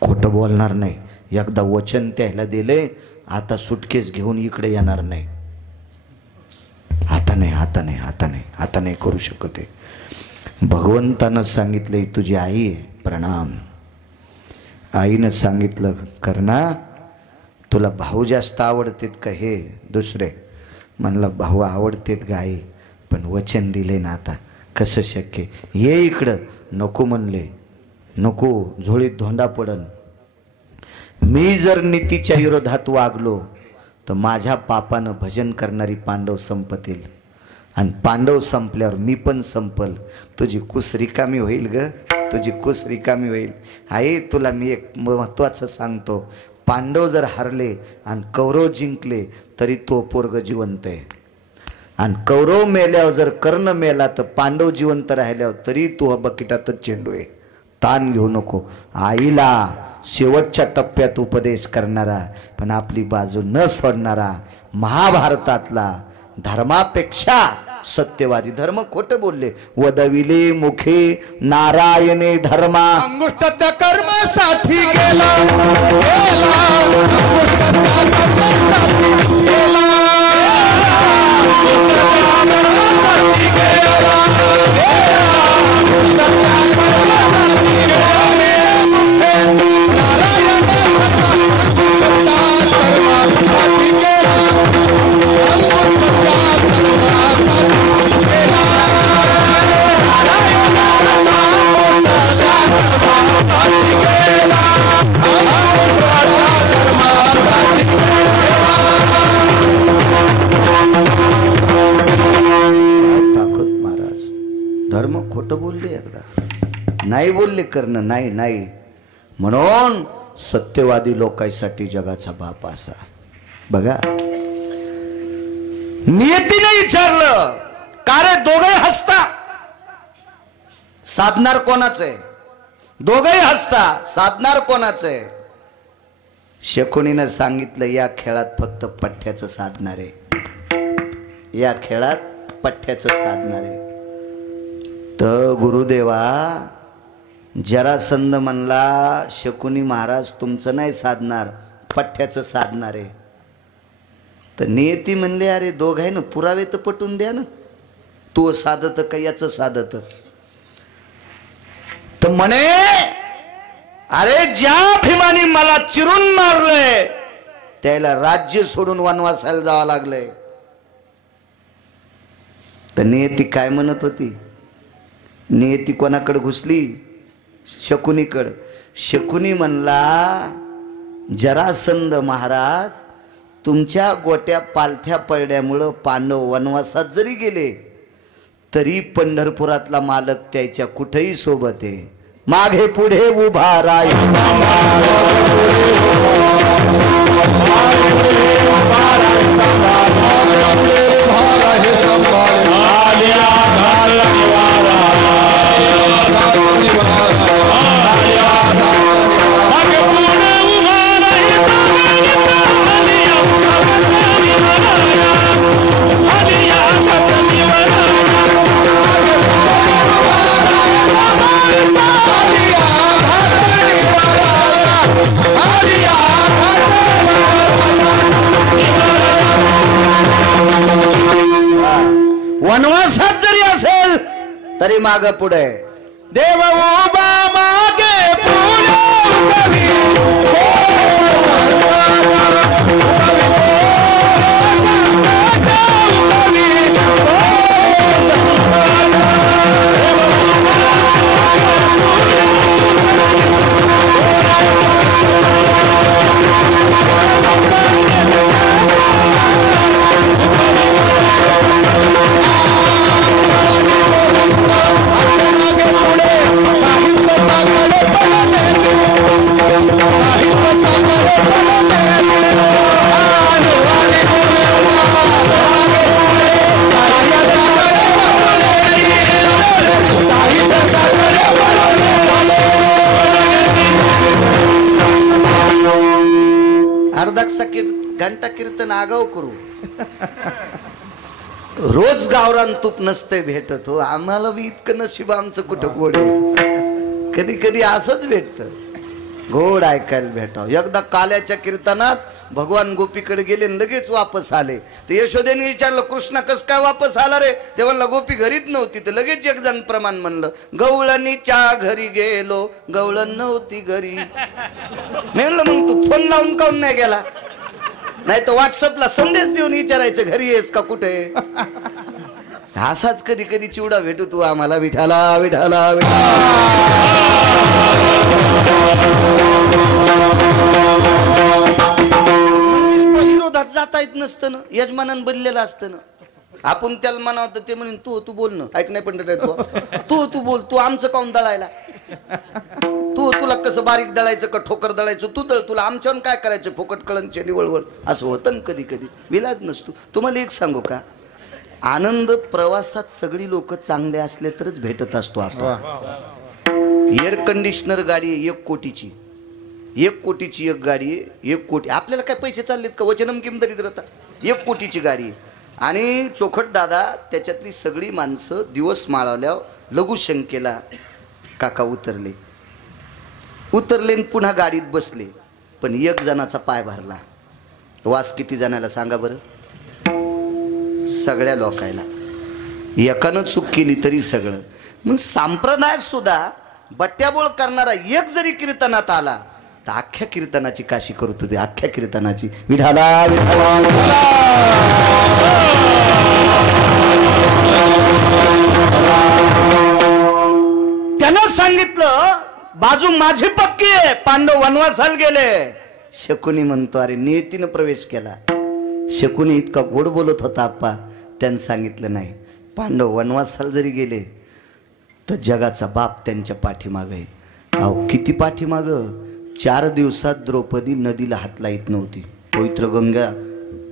खोटं बोलणार नाही. एकदा वचन त्याला दिले, आता सुटकेस घेऊन इकडे येणार नाही. आता नाही, आता नाही, आता नाही, आता नाही करू शकत आहे. भगवंतानं सांगितलं तुझी आई आहे, प्रणाम. आईनं सांगितलं कर्णा तुला भाऊ जास्त आवडतेत का हे दुसरे? म्हणलं भाऊ आवडतेत का आई, पण वचन दिले ना, आता कसं शक्य. ये इकडं. नको म्हणले. नको, झोळीत धोंडा पडन. मी जर नीतीच्या विरोधात वागलो तर माझ्या पापानं भजन करणारी पांडव संपतील, आणि पांडव संपल्यावर मी पण संपल. तुझी कुस रिकामी होईल ग, तुझी कुस रिकामी होईल. आई तुला मी एक महत्त्वाचं सांगतो, पांडव जर हरले आणि कौरव जिंकले तरी तो पोरग जिवंत आहे, आणि कौरव मेल्यावर जर कर्ण मेला तर पांडव जिवंत राहिल्यावर तरी तो बकिटातच चेंडू आहे. ताण घेऊ नको. आईला शेवटच्या टप्प्यात उपदेश करणारा पण आपली बाजू न सोडणारा, महाभारतातला धर्मापेक्षा सत्यवादी. धर्म खोटे बोलले. वदविले मुखे नारायणे धर्मा, अंगुष्ठाच्या कर्मासाठी गेला, धर्म खोटं बोलले. एकदा नाही बोलले कर्ण, नाही नाही. म्हणून सत्यवादी लोकांसाठी जगाचा बाप असा. बघा नियतीने विचारलं का रे दोघे हसता, साधणार कोणाचं आहे? दोघे हसता, साधणार कोणाचं आहे? शकुनीनं सांगितलं या खेळात फक्त पठ्ठ्याचं साधणार आहे, या खेळात पठ्ठ्याचं साधणार आहे. तर गुरुदेवा जरासंध म्हणला शकुनी महाराज तुमचं नाही साधणार, पठ्ठ्याचं साधणार आहे. तर नियती म्हणले अरे दोघाय ना पुरावे तर पटून द्या ना, तू साधत का याचं साधत. तर म्हणे अरे ज्या भीमानी मला चिरून मारलंय त्याला राज्य सोडून वनवासाला जावं लागलंय. तर नियती काय म्हणत होती? नियती कोणाकडे घुसली? शकुनीकडे. शकुनी म्हणला जरासंध महाराज तुमच्या गोट्या पालथ्या पडल्यामुळं पांडव वनवासात जरी गेले तरी पंढरपुरातला मालक त्याच्या कुठेही सोबत आहे. मागे पुढे उभा वनवासात जरी असेल तरी माग पुढे देव उभा मागे पुढे पुढे घंटा कीर्तन आगाव करू. रोज गावरान तूप नसते भेटत हो. आम्हाला बी इतकं नशीब आमचं कुठं गोड आहे. कधी कधी असंच भेटतं, गोड ऐकायला भेटावं. एकदा काल्याच्या कीर्तनात भगवान गोपीकडे गेले आणि लगेच वापस आले. तर यशोदेने विचारलं, कृष्णा कस काय वापस आला रे? ते म्हणलं गोपी घरीच नव्हती. तर लगेच एक जण प्रमाण म्हणलं, गवळणीच्या घरी गेलो, गवळण नव्हती घरी. म्हणलं मग तू फोन लावून काऊन नाही गेला? नाही तर व्हॉट्सअपला संदेश देऊन विचारायचं घरी येस का कुठे. असाच कधी कधी चिवडा भेटू तू आम्हाला. विठाला विठाला विरोधात जाता येत नसतं ना, यजमानानं बनलेलं असतं ना. आपण त्याला म्हणावं ते म्हणून तू बोल ना. ऐक नाही पण तू बोल. तू आमचं काऊन दळायला? तुला कसं बारीक दळायचं का ठोकर दळायचं तू दळ. तुला आमच्यावर काय करायचं? फुकट कळंच्या निवळवळ असं होतं ना कधी कधी. विलाज नसतो. तुम्हाला एक सांगू का, आनंद प्रवासात सगळी लोक चांगले असले तरच भेटत असतो आपण. एअर कंडिशनर गाडी आहे 1 कोटीची. 1 कोटीची एक गाडी आहे. 1 कोटी. आपल्याला काय पैसे चाललेत का? वचनम किमतरीत राहता. 1 कोटीची गाडी आहे. आणि चोखट दादा त्याच्यातली सगळी माणसं दिवस माळवल्यावर लघुशंकेला काका उतरले आणि पुन्हा गाडीत बसले. पण एक जणाचा पाय भरला. वास किती जणाला सांगा बरं? सगळ्या लोकायला. एकानं चूक केली तरी सगळं. मग संप्रदायात सुद्धा बट्ट्याबोळ करणारा एक जरी कीर्तनात आला तर अख्ख्या कीर्तनाची काशी करतो ते. अख्ख्या कीर्तनाची विठाला विठाला त्यानं सांगितलं बाजू माझी पक्की आहे. पांडव वनवासाला गेले. शकुनी म्हणतो अरे नियतीनं प्रवेश केला. शकुनी इतका गोड बोलत होता आप्पा. त्यानं सांगितलं नाही, पांडव वनवासाला जरी गेले तर जगाचा बाप त्यांच्या पाठीमागं आहे. अहो किती पाठीमागं? 4 दिवसात द्रौपदी नदीला हात लाईत नव्हती. पवित्र गंगा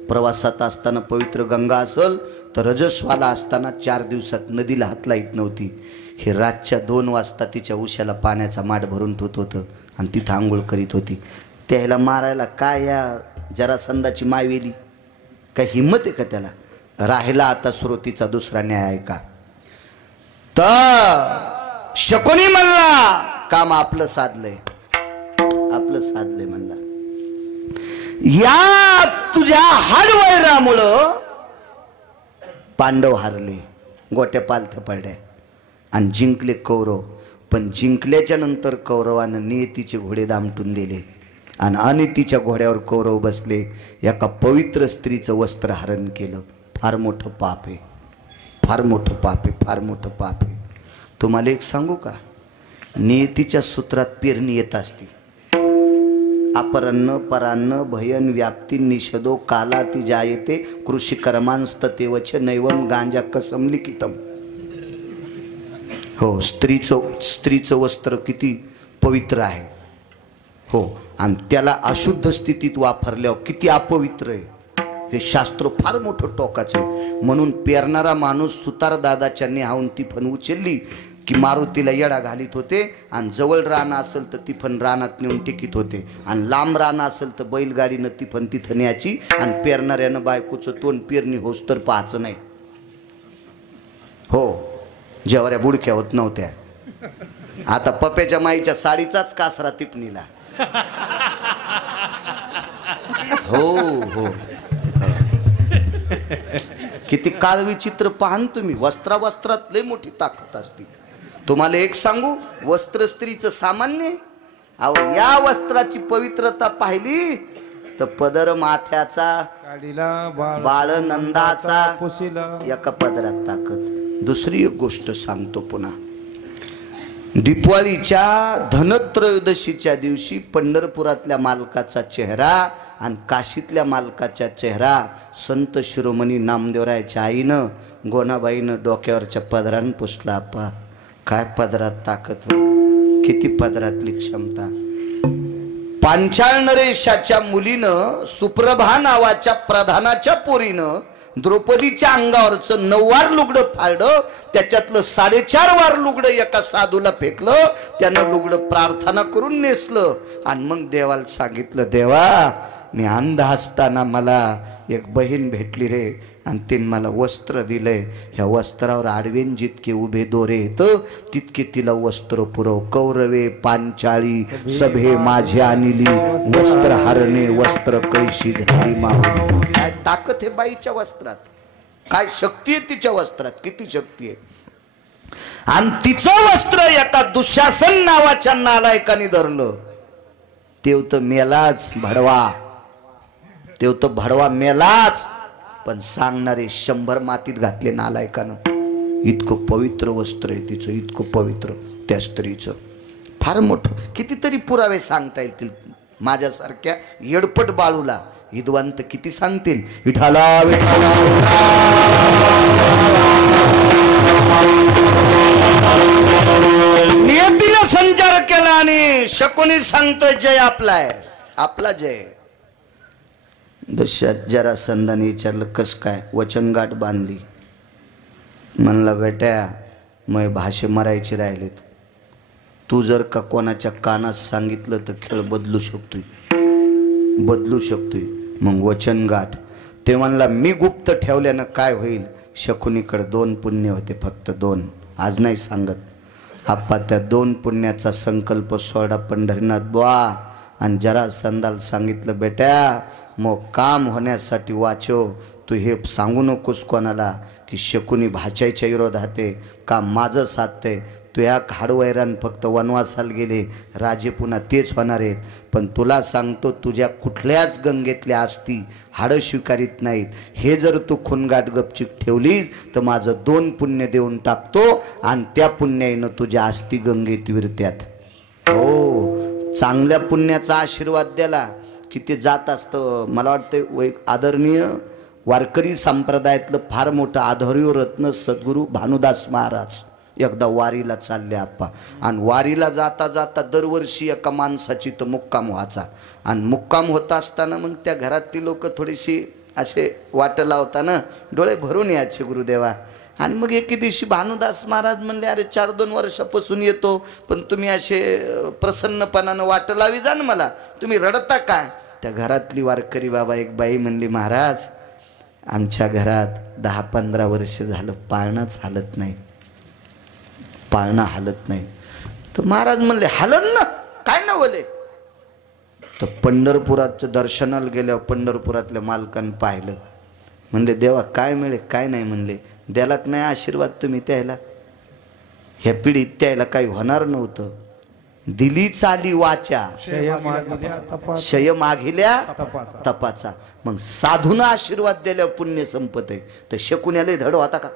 प्रवासात असताना पवित्र गंगा असल तर रजस्वाला असताना 4 दिवसात नदीला हात लाईत नव्हती. हे रातच्या 2 वाजता तिच्या उशाला पाण्याचा माठ भरून ठेवत होतं आणि तिथं आंघोळ करीत होती. त्याला मारायला काय या जरासंधाची मायवेली काय हिम्मत आहे का त्याला? राहिला आता श्रोतीचा दुसरा न्याय आहे का? तर शकुनी म्हणला काम आपलं साधलंय म्हणला. या तुझ्या हाडवैरामुळं पांडव हारले, गोट्या पालथ्या पडल्या आणि जिंकले कौरव. पण जिंकल्याच्या नंतर कौरवानं नियतीचे घोडे दामटून दिले आणि अनितीच्या घोड्यावर कौरव बसले. एका पवित्र स्त्रीचं वस्त्र हरण केलं. फार मोठं पाप आहे, फार मोठं पाप आहे, फार मोठं पाप आहे. तुम्हाला एक सांगू का, नियतीच्या सूत्रात पेरणी येत असते. अपरन्न परान्न भयन व्याप्ती निषदो काला ती जायते कृषी कर्मांस्ततेवच नैवम गांजा कसम लिखितम. हो, स्त्रीचं वस्त्र किती पवित्र आहे. हो, आणि त्याला अशुद्ध स्थितीत वापरल्यावर किती अपवित्र आहे. हे शास्त्र फार मोठं टोकाचं आहे. म्हणून पेरणारा माणूस सुतार दादाच्या नेहावून ती फण उचलली की मारुतीला येडा घालीत होते. आणि जवळ रान असेल तर ती फण रानात नेऊन टेकीत होते. आणि लांब रान असेल तर बैलगाडीनं ती फण तिथं न्यायची. आणि पेरणाऱ्यानं बायकोचं तोंड पेरणी होस तर पाहायचं नाही. हो, जेवऱ्या बुडक्या होत नव्हत्या. आता पप्याच्या माईच्या साडीचाच कासरा टिपणीला. हो हो, किती काळवी चित्र पाहन तुम्ही. वस्त्रात लय मोठी ताकद असते. तुम्हाला एक सांगू, वस्त्र स्त्रीचं सामान्य. अहो या वस्त्राची पवित्रता पाहिली तर पदर माथ्याचा, बाळ नंदाचा, एका पदरात ताकद. दुसरी एक गोष्ट सांगतो पुन्हा. दिवाळीच्या धनत्रयोदशीच्या दिवशी पंढरपुरातल्या मालकाचा चेहरा आणि काशीतल्या मालकाचा चेहरा संत शिरोमणी नामदेवरायाच्या आईनं गोनाबाईनं डोक्यावरच्या पदरानं पुसला. आप्पा काय पदरात ताकद, किती पदरातली क्षमता. पांचाळ नरेशाच्या मुलीनं सुप्रभा नावाच्या प्रधानाच्या पोरीनं द्रौपदीच्या अंगावरचं 9 वार लुगडं फाडलं. त्याच्यातलं 4.5 वार लुगडं एका साधूला फेकलं. त्यानं लुगडं प्रार्थना करून नेसलं आणि मग देवाला सांगितलं, देवा मी अंध असताना मला एक बहीण भेटली रे आणि तिने मला वस्त्र दिलंय. ह्या वस्त्रावर आडवेन जितके उभे दोरे तर तितके तिला वस्त्र पुरव. कौरवे पांचाळी सभे माझी आणली वस्त्र हरणे वस्त्र कैशी झाली मावली. काय ताकद आहे बाईच्या वस्त्रात, काय शक्ती आहे तिच्या वस्त्रात, किती शक्ती आहे. आणि तिचं वस्त्र एका दुःशासन नावाच्या नालायकाने धरलं. तेव तर मेलाच भडवा, तेव तर भडवा मेलाच, पण सांगणारे 100 मातीत घातले नालायकानं. इतकं पवित्र वस्त्र आहे तिचं, इतकं पवित्र त्या स्त्रीचं. फार मोठं कितीतरी पुरावे सांगता येतील. माझ्यासारख्या येडपट बाळूला विद्वांत किती सांगतील. विठाला विठाला नियतीनं संचार केला आणि शकुनी सांगतोय जय आपला आहे, आपला जय. दशात जरासंधाने विचारलं कस काय. वचनगाठ बांधली. म्हणला बेट्या मग भाषे मरायचे राहिलेत, तू जर का कोणाच्या कानात सांगितलं तर खेळ बदलू शकतोय, बदलू शकतोय. मग वचनगाठ. ते म्हणला मी गुप्त ठेवल्यानं काय होईल. शकुनीकडे 2 पुण्य होते, फक्त 2. आज नाही सांगत. आप्पा त्या 2 पुण्याचा संकल्प सोडा पंढरीनाथ बुवा. आणि जरासंधाला सांगितलं बेट्या मग काम होण्यासाठी वाचव, तू हे सांगू नकोस कोणाला की शकुनी भाच्याच्या विरोधात आहे, काम माझं साधतंय. तू या हाडवैरान फक्त वनवासाला गेले, राजे पुन्हा तेच होणार आहेत. पण तुला सांगतो तुझ्या कुठल्याच गंगेतल्या आस्ती हाडं स्वीकारित नाहीत. हे जर तू खुनगाठ गपचिक ठेवली तर माझं 2 पुण्य देऊन टाकतो आणि त्या पुण्याईनं तुझ्या आस्ती गंगेत विरत्यात. हो, चांगल्या पुण्याचा आशीर्वाद द्याला किती जात असतं. मला वाटतं आदरणीय वारकरी संप्रदायातलं फार मोठं आधार्य रत्न सद्गुरू भानुदास महाराज एकदा वारीला चालले आप्पा. आणि वारीला जाता जाता दरवर्षी एका माणसाची तर मुक्काम व्हायचा. आणि मुक्काम होता असताना मग त्या घरातली लोक थोडीशी असे वाट लावताना डोळे भरून यायचे गुरुदेवा. आणि मग एके दिवशी भानुदास महाराज म्हणले अरे 4-2 वर्षापासून येतो पण तुम्ही असे प्रसन्नपणानं वाट लावी जा ना मला, तुम्ही रडता काय. त्या घरातली वारकरी बाबा एक बाई म्हणली महाराज आमच्या घरात 10-15 वर्ष झालं पाळणाच हालत नाही, पाळणा हालत नाही. तर महाराज म्हणले हालन ना, काय ना बोले. तर पंढरपुराचं दर्शनाला गेल्यावर पंढरपुरातल्या मालकानं पाहिलं. म्हणले देवा काय मिळे काय नाही. म्हणले द्यालाच नाही आशीर्वाद तुम्ही त्याला, ह्या पिढीत त्याला काही होणार नव्हतं. दिली चाली वाचा शय मागिल्या तपाचा. मग साधून आशीर्वाद दिल्यावर पुण्य संपत आहे. तर शकुन्याला धड होता का.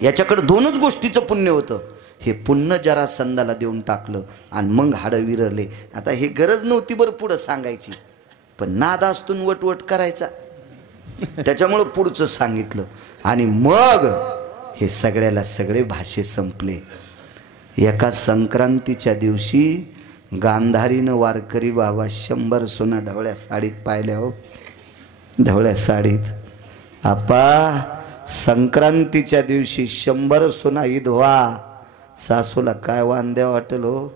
याच्याकडे 2च गोष्टीचं पुण्य होतं. हे पुण्य जरासंधाला देऊन टाकलं आणि मग हाडं विरले. आता हे गरज नव्हती बरं पुढं सांगायची, पण नादास्तून वटवट करायचा, त्याच्यामुळं पुढचं सांगितलं. आणि मग हे सगळ्याला सगळे भाषे संपले. एका संक्रांतीच्या दिवशी गांधारीनं वारकरी बाबा 100 सोना ढवळ्या साडीत पाहिल्या. हो ढवळ्या साडीत आपा. संक्रांतीच्या दिवशी 100 सोना विधवा. सासूला काय वांद्या वाटेल हो,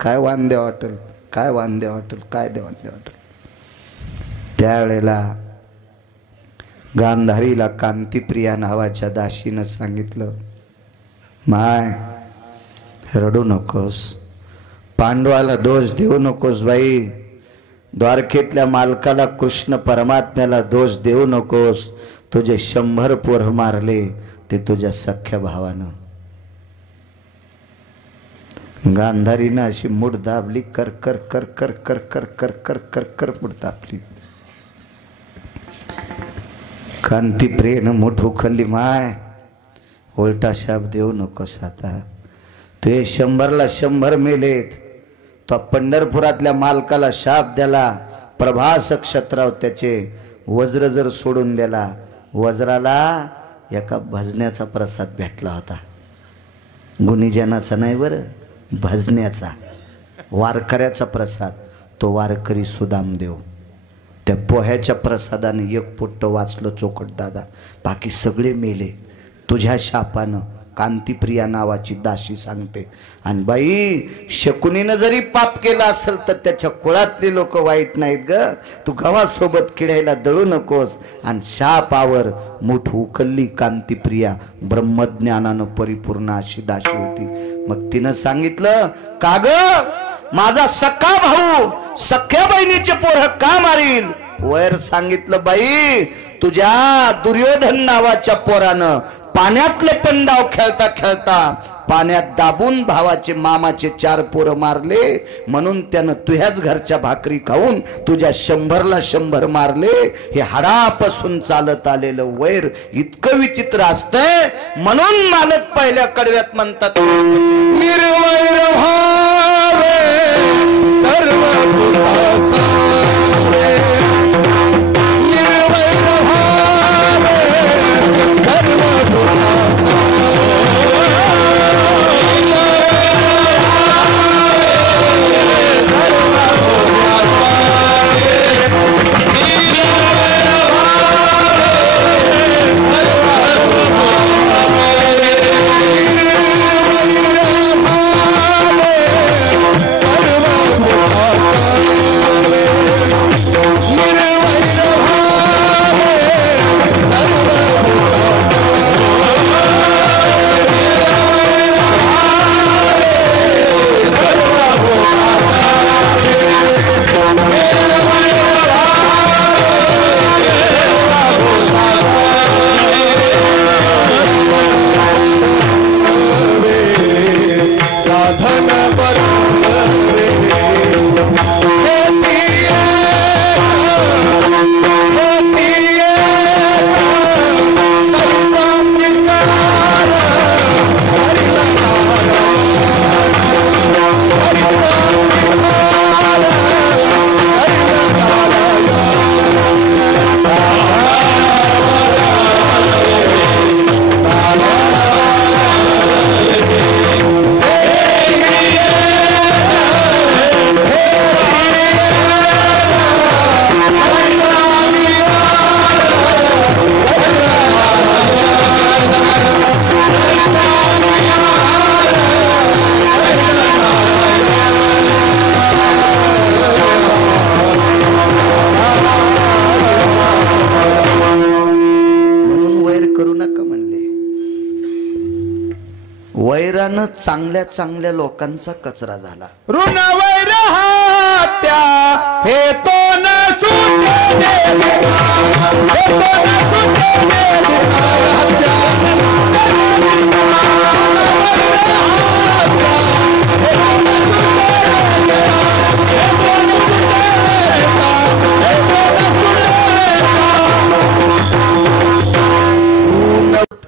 काय वांद्या वाटेल, काय वांद्या वाटेल, काय वांद्या वाटेल. त्यावेळेला गांधारीला कांतीप्रिया नावाच्या दासीनं सांगितलं माय रडू नकोस, पांडवाला दोष देऊ नकोस बाई, द्वारकेतल्या मालकाला कृष्ण परमात्म्याला दोष देऊ नकोस. तुझे 100 पोर मारले ते तुझ्या सख्या भावानं. गांधारीनं अशी मूठ दाबली, कर कर कर कर कर कर कर कर कर कर मूठ दाबली. कांतीप्रियेनं मूठ उखलली. माय उलटा शाप देऊ नकोस, आता ते 100ला 100 मेलेत. तो पंढरपुरातल्या मालकाला शाप द्याला. प्रभास क्षत्राव त्याचे वज्र जर सोडून द्याला, वज्राला एका भजण्याचा प्रसाद भेटला होता. गुणीजनाचा नाही बरं, भजण्याचा, वारकऱ्याचा प्रसाद. तो वारकरी सुदामदेव. त्या पोह्याच्या प्रसादाने 1 पोट्ट वाचलं चोखट दादा, बाकी सगळे मेले. तुझ्या शापानं कांतीप्रिया नावाची दासी सांगते. आणि बाई, शकुनीनं जरी पाप केला असेल तर त्याच्या कुळातले लोक वाईट नाहीत ग. तू गव्हासोबत किडायला दळू नकोस. आणि शापावर मुठ उकलली कांतीप्रिया. ब्रह्मज्ञानानं परिपूर्ण अशी दासी होती. मग तिनं सांगितलं, का ग माझा सख्खा भाऊ सख्या बहिणीचे पोरं का मारील? वैर सांगितलं, बाई तुझ्या दुर्योधन नावाच्या पोरानं पाण्यातले पण डाव खेळता खेळता पाण्यात दाबून भावाचे मामाचे 4 पोरं मारले. म्हणून त्यानं तुझ्याच घरच्या भाकरी खाऊन तुझ्या 100ला 100 मारले. हे हाडापासून चालत आलेलं वैर इतकं विचित्र असतंय. म्हणून मालक पहिल्या कडव्यात म्हणतात, निर्वैर भावे सर्व वैरानं चांगल्या चांगल्या लोकांचा कचरा झाला. ऋण वैर हात्या हे तो न सुटे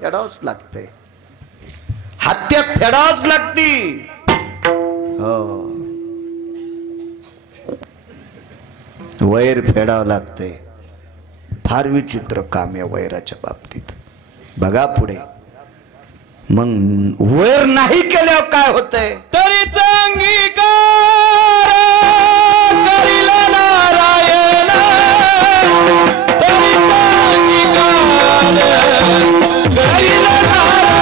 फेडावंच लागते. हत्या फेडावंच लागती. हो, वैर फेडावं लागते. फार विचित्र काम आहे वैराच्या बाबतीत. बघा पुढे. मग वैर नाही केल्यावर काय होतंय? तरी अंगीकार करीला नारायण, तरी अंगीकार करीला नारायण.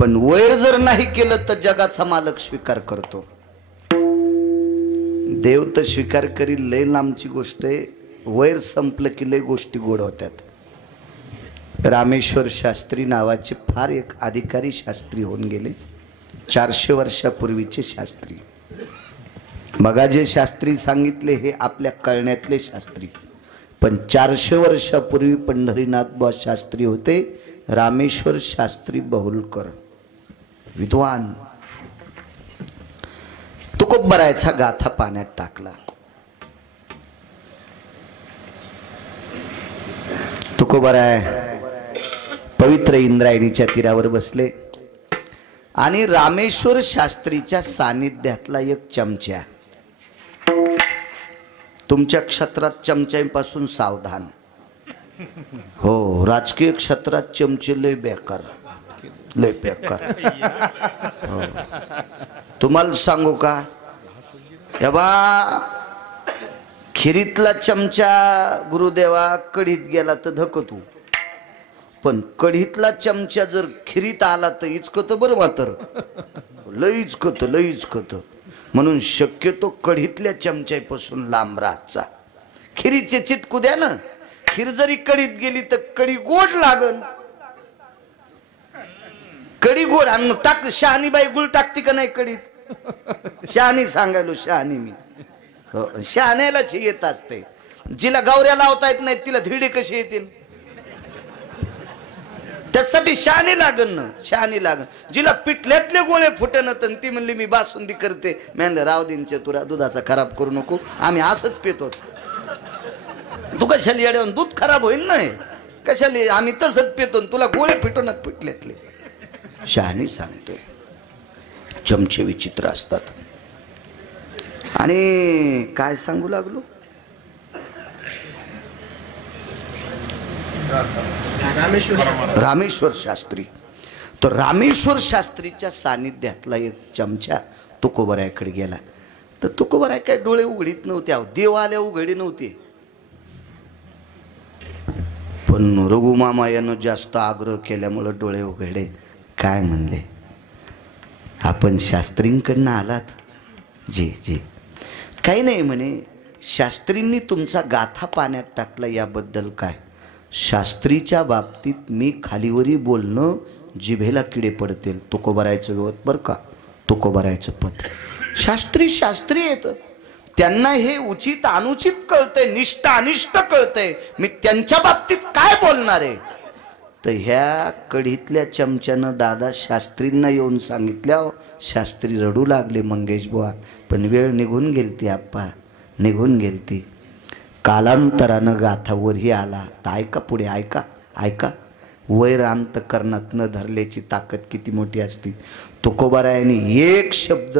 पण वैर जर नाही केलं तर जगाचा मालक स्वीकार करतो. देव तर स्वीकार करील, लय लांबची गोष्ट आहे. वैर संपलं की लय गोष्टी गोड होत्यात. रामेश्वर शास्त्री नावाचे फार एक अधिकारी शास्त्री होऊन गेले. 400 वर्षापूर्वीचे शास्त्री. बघा, जे शास्त्री सांगितले हे आपल्या कळण्यातले शास्त्री, पण 400 वर्षापूर्वी पंढरीनाथ बुवा शास्त्री होते. रामेश्वर शास्त्री बहुलकर, विद्वान. तुकोबरायचा गाथा पाण्यात टाकला. तुकोबराय पवित्र इंद्रायणीच्या तीरावर बसले आणि रामेश्वर शास्त्रीच्या सानिध्यातला एक चमचा. तुमच्या क्षत्रात चमच्यापासून सावधान. हो, राजकीय क्षत्रात चमचे लय बेकार, लय बेकार. हो, तुम्हाला सांगू का, बा खिरीतला चमचा गुरुदेवा कढीत गेला तर धकतू, पण कढीतला चमचा जर खिरीत आला तर इचकत बरं, मात्र लय इचकत, लय इचकत. म्हणून शक्यतो कढीतल्या चमच्यापासून लांब राहायचा. खिरीचे चिटकू द्या ना, खीर जरी कढीत गेली तर कढी गोड लागल. कढी गोड. आणि टाक, शहाणी बाई गुळ टाकते का नाही कढीत? शहाणी सांगायलो, शहाणी मी. हो, शहाण्यालाच येत असते. जिला गावऱ्या लावता येत नाही तिला धिरडे कसे येतील? त्यासाठी शहाणी लागन ना, शहाणी लागन. जिला पिठल्यातले गोळे फुटन तर ती म्हणली मी बासुंदी करते. मी म्हणलं राव दिनचे तुरा, दुधाचा खराब करू नको, आम्ही असंच पितो. तू कशाला येड्यावर दूध खराब होईल नाही, कशाला आम्ही तसंच पितो, तुला गोळे फिटो ना पिठल्यातले. शहाणी सांगतोय. चमचे विचित्र असतात. आणि काय सांगू लागलो, रामेश्वर शास्त्री. तर रामेश्वर शास्त्रीच्या सानिध्यातला एक चमचा तुकोबरायकडे गेला. तर तुकोबराय काय डोळे उघडीत नव्हते, देव आल्या उघडी नव्हते. पण रघुमामा यानं जास्त आग्रह केल्यामुळं डोळे उघडले. काय म्हणले, आपण शास्त्रींकडनं आलात? जी जी. काही नाही म्हणे, शास्त्रींनी तुमचा गाथा पाण्यात टाकला याबद्दल काय? शास्त्रीच्या बाबतीत मी खालीवरी बोलणं जिभेला किडे पडतील. तुकोबरायचं गवत बरं का, तुकोबरायचं पद. शास्त्री शास्त्री येतं, त्यांना हे उचित अनुचित कळतंय, निष्ठ अनिष्ट कळतंय. मी त्यांच्या बाबतीत काय बोलणार आहे? तर ह्या कढीतल्या चमच्यानं दादा शास्त्रींना येऊन सांगितल्या. शास्त्री रडू लागले, मंगेश बुवा. पण वेळ निघून गेलती आप्पा, निघून गेलती. कालांतरानं गाथावरही आला. तर ऐका पुढे, ऐका ऐका. वैर अंतकरणात न धरल्याची ताकद किती मोठी असते. तुकोबारायाने एक शब्द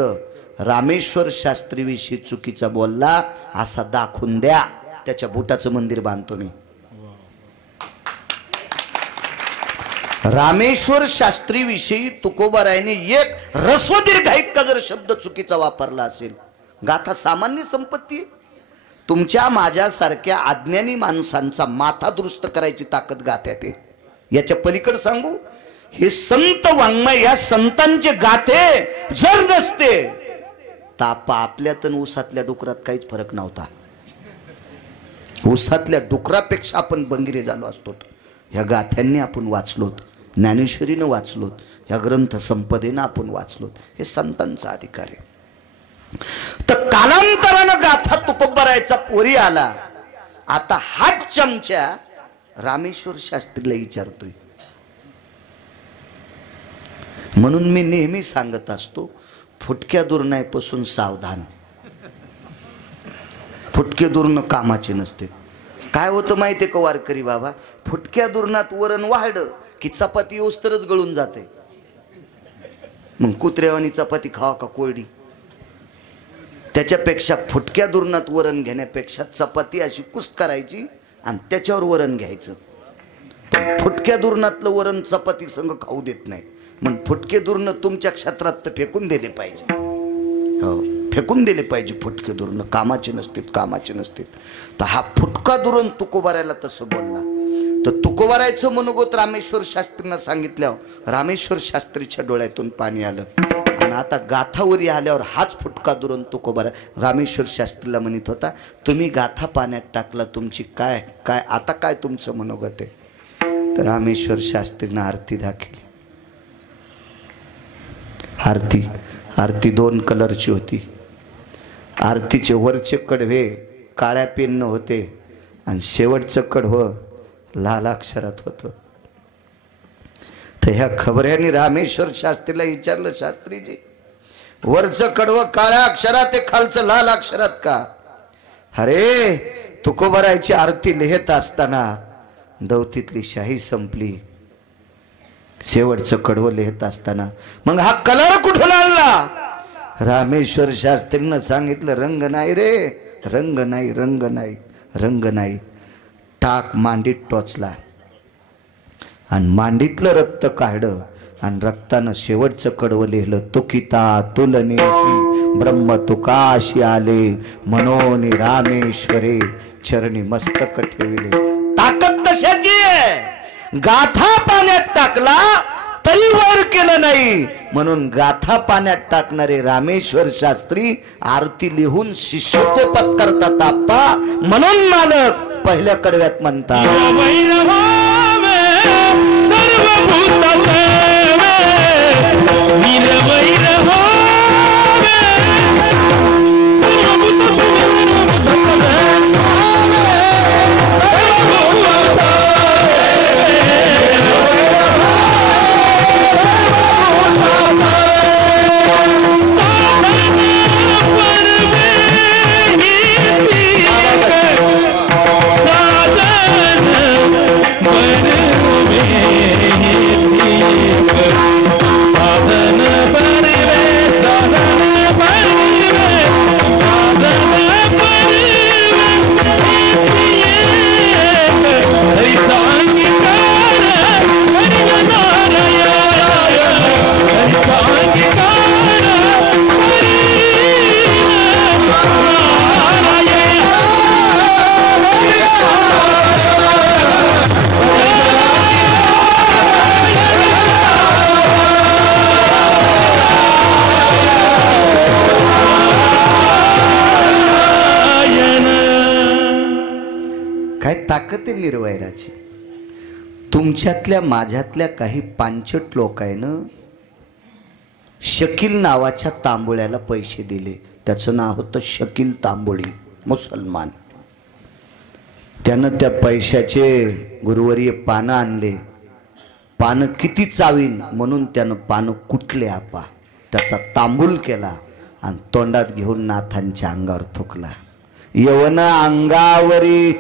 रामेश्वर शास्त्रीविषयी चुकीचा बोलला असा दाखवून द्या, त्याच्या बुटाचं मंदिर बांधतो मी. रामेश्वर शास्त्रीविषयी तुकोबारायाने एक रस्व दीर्घाईत का जर शब्द चुकीचा वापरला असेल, गाथा सामान्य संपत्ती. तुमच्या माझ्यासारख्या अज्ञानी माणसांचा माथा दुरुस्त करायची ताकद गाथ्यात आहे. याच्या पलीकडे सांगू, हे संत वाङ्मय, या संतांचे गाथे जर नसते तर आपल्यात आणि ऊसातल्या डुकरात काहीच फरक नव्हता. ऊसातल्या डुकरापेक्षा आपण बंगिरे झालो असतो. ह्या गाथ्यांनी आपण वाचलोत, ज्ञानेश्वरीनं वाचलोत, ह्या ग्रंथ संपदेनं आपण वाचलोत. हे संतांचा अधिकार आहे. तर कालांतरानं गाथा तुकोबरायचा पोरी आला. आता हाच चमचा रामेश्वर शास्त्रीला विचारतोय. म्हणून मी नेहमी सांगत असतो, फुटक्या दुर्णापासून सावधान. फुटके दुर्ण कामाचे नसते. काय होतं माहिती आहे का वारकरी बाबा, फुटक्या दुर्णात वरण वाढलं की चपाती ओस्तरच गळून जाते. मग कुत्र्यावानी चपाती खावा का कोरडी? त्याच्यापेक्षा फुटक्या दुर्णात वरण घेण्यापेक्षा चपाती अशी कुस करायची आणि त्याच्यावर वरण घ्यायचं. फुटक्या दुर्णातलं वरण चपाती संग खाऊ देत नाही. मग फुटके दुर्ण तुमच्या क्षेत्रात तर फेकून दिले पाहिजे. हो, फेकून दिले पाहिजे. फुटके दुर्ण कामाचे नसतील, कामाचे नसतील. तर हा फुटका दुरण तुकोबारायला तसं बोलला. तर तुकोबारायचं मनोगत रामेश्वर शास्त्रींना सांगितल्यावर रामेश्वर शास्त्रीच्या डोळ्यातून पाणी आलं. आणि आता गाथावरी आल्यावर हाच फुटका दुरून तुकोबारा रामेश्वर शास्त्रीला म्हणत होता, तुम्ही गाथा पाण्यात टाकला, तुमची काय काय आता काय तुमचं मनोगत आहे. तर रामेश्वर शास्त्रीनं आरती दाखवली. आरती 2 कलरची होती. आरतीचे वरचे कडवे काळ्या पेननं होते आणि शेवटचं कडवं लाल अक्षरात होतं. तर ह्या खबऱ्यांनी रामेश्वर शास्त्रीला विचारलं, शास्त्रीजी वरचं कडवं काळ्या अक्षरात आहे, खालचं लाल अक्षरात का? अरे तुकोबारायची आरती लिहित असताना दौतीतली शाही संपली, शेवटचं कडवं लिहित असताना मग हा कलर कुठून आणला? रामेश्वर शास्त्रीनं सांगितलं, रंग नाही रे, रंग नाही, रंग नाही, रंग नाही. टाक मांडीत टोचला आणि मांडीतलं रक्त काढलं आणि रक्तानं शेवटचं कडवं लिहिलं, तुकिता तुलनेशी ब्रह्म तुकाशी आले, मनोनी रामेश्वरे चरणी मस्तक ठेविले. ताकद कशाची आहे? गाथा पाण्यात टाकला तरी वर केलं नाही, म्हणून गाथा पाण्यात टाकणारे रामेश्वर शास्त्री आरती लिहून शिष्यत्व पत्करतात आप्पा. म्हणून मालक पहिल्या कडव्यात म्हणतात, ताकद आहे निर्वैराची. तुमच्यातल्या माझ्यातल्या काही पांचट लोकांनं शकील नावाच्या तांबोळ्याला पैसे दिले. त्याचं नाव होतं शकील तांबोळी, मुसलमान. त्यानं त्या पैशाचे गुरुवर्य पानं आणले. पानं किती चावीन म्हणून त्यानं पानं कुटले आपा, त्याचा तांबूल केला आणि तोंडात घेऊन नाथांच्या अंगावर थुकला. यवन अंगावरी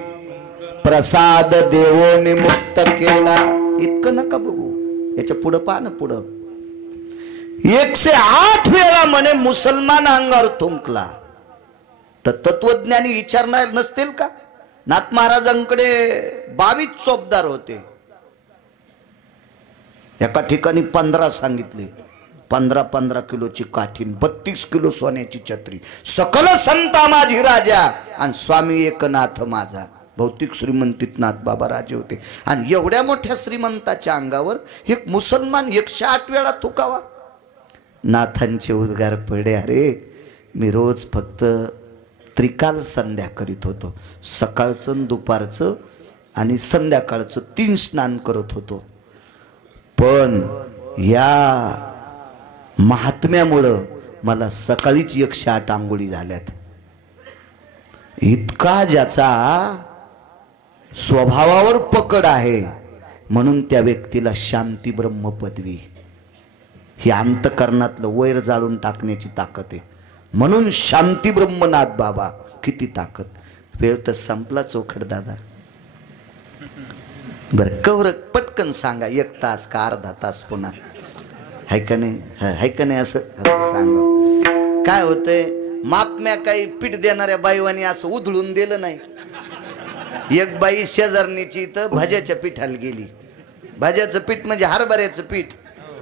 प्रसाद देवोने मुक्त केला. इतकं नका बघू, याच्या पुढं पानं पुढं 108 वेळा म्हणे मुसलमान अंगावर थुंकला. तर तत्वज्ञानी विचारणार नसतील का? नाथ महाराजांकडे 22 चोपदार होते. एका ठिकाणी 15 सांगितले. 15 किलोची काठीन, 32 किलो सोन्याची छत्री. सकल संता माझी राजा आणि स्वामी एकनाथ माझा. भौतिक श्रीमंतीत नाथ बाबा राजे होते. आणि एवढ्या मोठ्या श्रीमंताच्या अंगावर एक मुसलमान 108 वेळा थुकावा. नाथांचे उद्गार पडे, अरे मी रोज फक्त त्रिकाल संध्या करीत होतो. सकाळचं, दुपारचं आणि संध्याकाळचं 3 स्नान करत होतो. पण या महात्म्यामुळं मला सकाळीच 108 आंघोळी झाल्यात. इतका ज्याचा स्वभावावर पकड आहे म्हणून त्या व्यक्तीला शांती ब्रह्म पदवी. ही अंतकरणातलं वैर जाळून टाकण्याची ताकद आहे. म्हणून शांती ब्रह्मनाथ बाबा. किती ताकद. वेळ तर संपला चोखड दादा. बरं कवर पटकन सांगा, 1 तास का अर्धा तास पुन्हा हाय का नाही असं सांगा. काय होतंय, मापम्या काही पीठ देणाऱ्या बाईवानी असं उधळून दिलं नाही. एक बाई शेजारणीची इथं भाज्याच्या पिठाला गेली. भाज्याचं पीठ म्हणजे हरभऱ्याचं पीठ.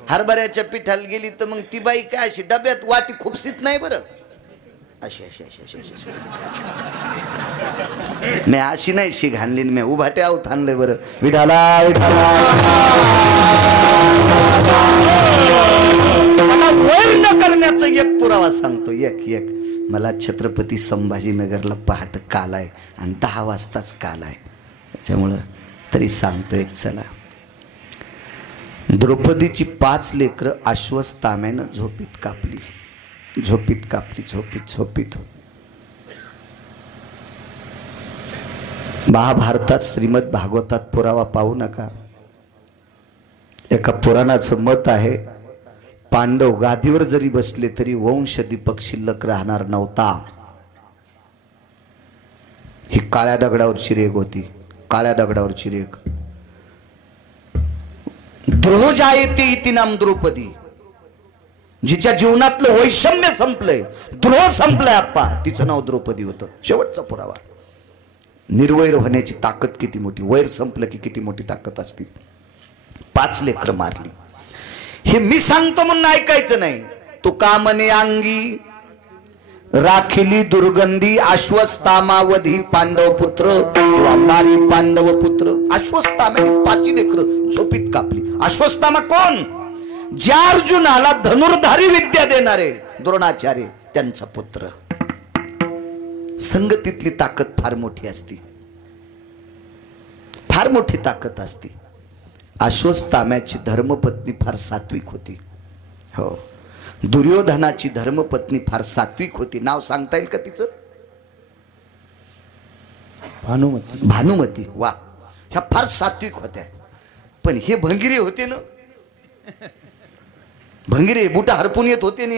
हरभऱ्याच्या पिठाला गेली तर मग ती बाई काय अशी डब्यात वाटी खुपसीत नाही बरं. अशी अशी अशी अशी अशी मी अशी नाही शी घालली मी उभाटे आहोत आणलंय बरं विठाला विठाला वैर न करण्याचा एक पुरावा सांगतो एक मला छत्रपती संभाजीनगरला पहाट काल आहे आणि 10 वाजताच काल आहे त्याच्यामुळं तरी सांगतोय चला. द्रौपदीची 5 लेकरं अश्वत्थाम्यानं झोपीत कापली झोपीत. महाभारतात श्रीमद भागवतात पुरावा पाहू नका. एका पुराणाचं मत आहे पांडव गादीवर जरी बसले तरी वंश दीपक शिल्लक राहणार नव्हता. ही काळ्या दगडावरची रेग होती. काळ्या दगडावरची रेग. द्रोह जायते इति नाम द्रौपदी. जिच्या जीवनातलं वैषम्य संपलंय द्रोह संपलाय आप्पा तिचं नाव द्रौपदी होतं. शेवटचा पुरावा. निर्वैर होण्याची ताकद किती मोठी. वैर संपलं की किती मोठी ताकद असते. 5 लेकरं मारली. हे मी सांगतो म्हणून ऐकायचं नाही. तुका म्हणे अंगी राखिली दुर्गंधी अश्वत्थामावधी पांडव पुत्र मारी पांडव पुत्र. अश्वत्थामाने 5 लेकरं झोपीत कापली. अश्वत्थामा कोण? ज्या अर्जुनाला धनुर्धारी विद्या देणारे द्रोणाचार्य त्यांचा पुत्र. संगतीतली ताकद फार मोठी असती. फार मोठी ताकद असती. अश्वत्थाम्याची धर्मपत्नी फार सात्विक होती. हो दुर्योधनाची धर्मपत्नी फार सात्विक होती. नाव सांगता येईल का तिचं? भानुमती. वा ह्या फार सात्विक होत्या. पण हे भंगिरे होते ना. भंगिरे बुटा हरपून येत होते ने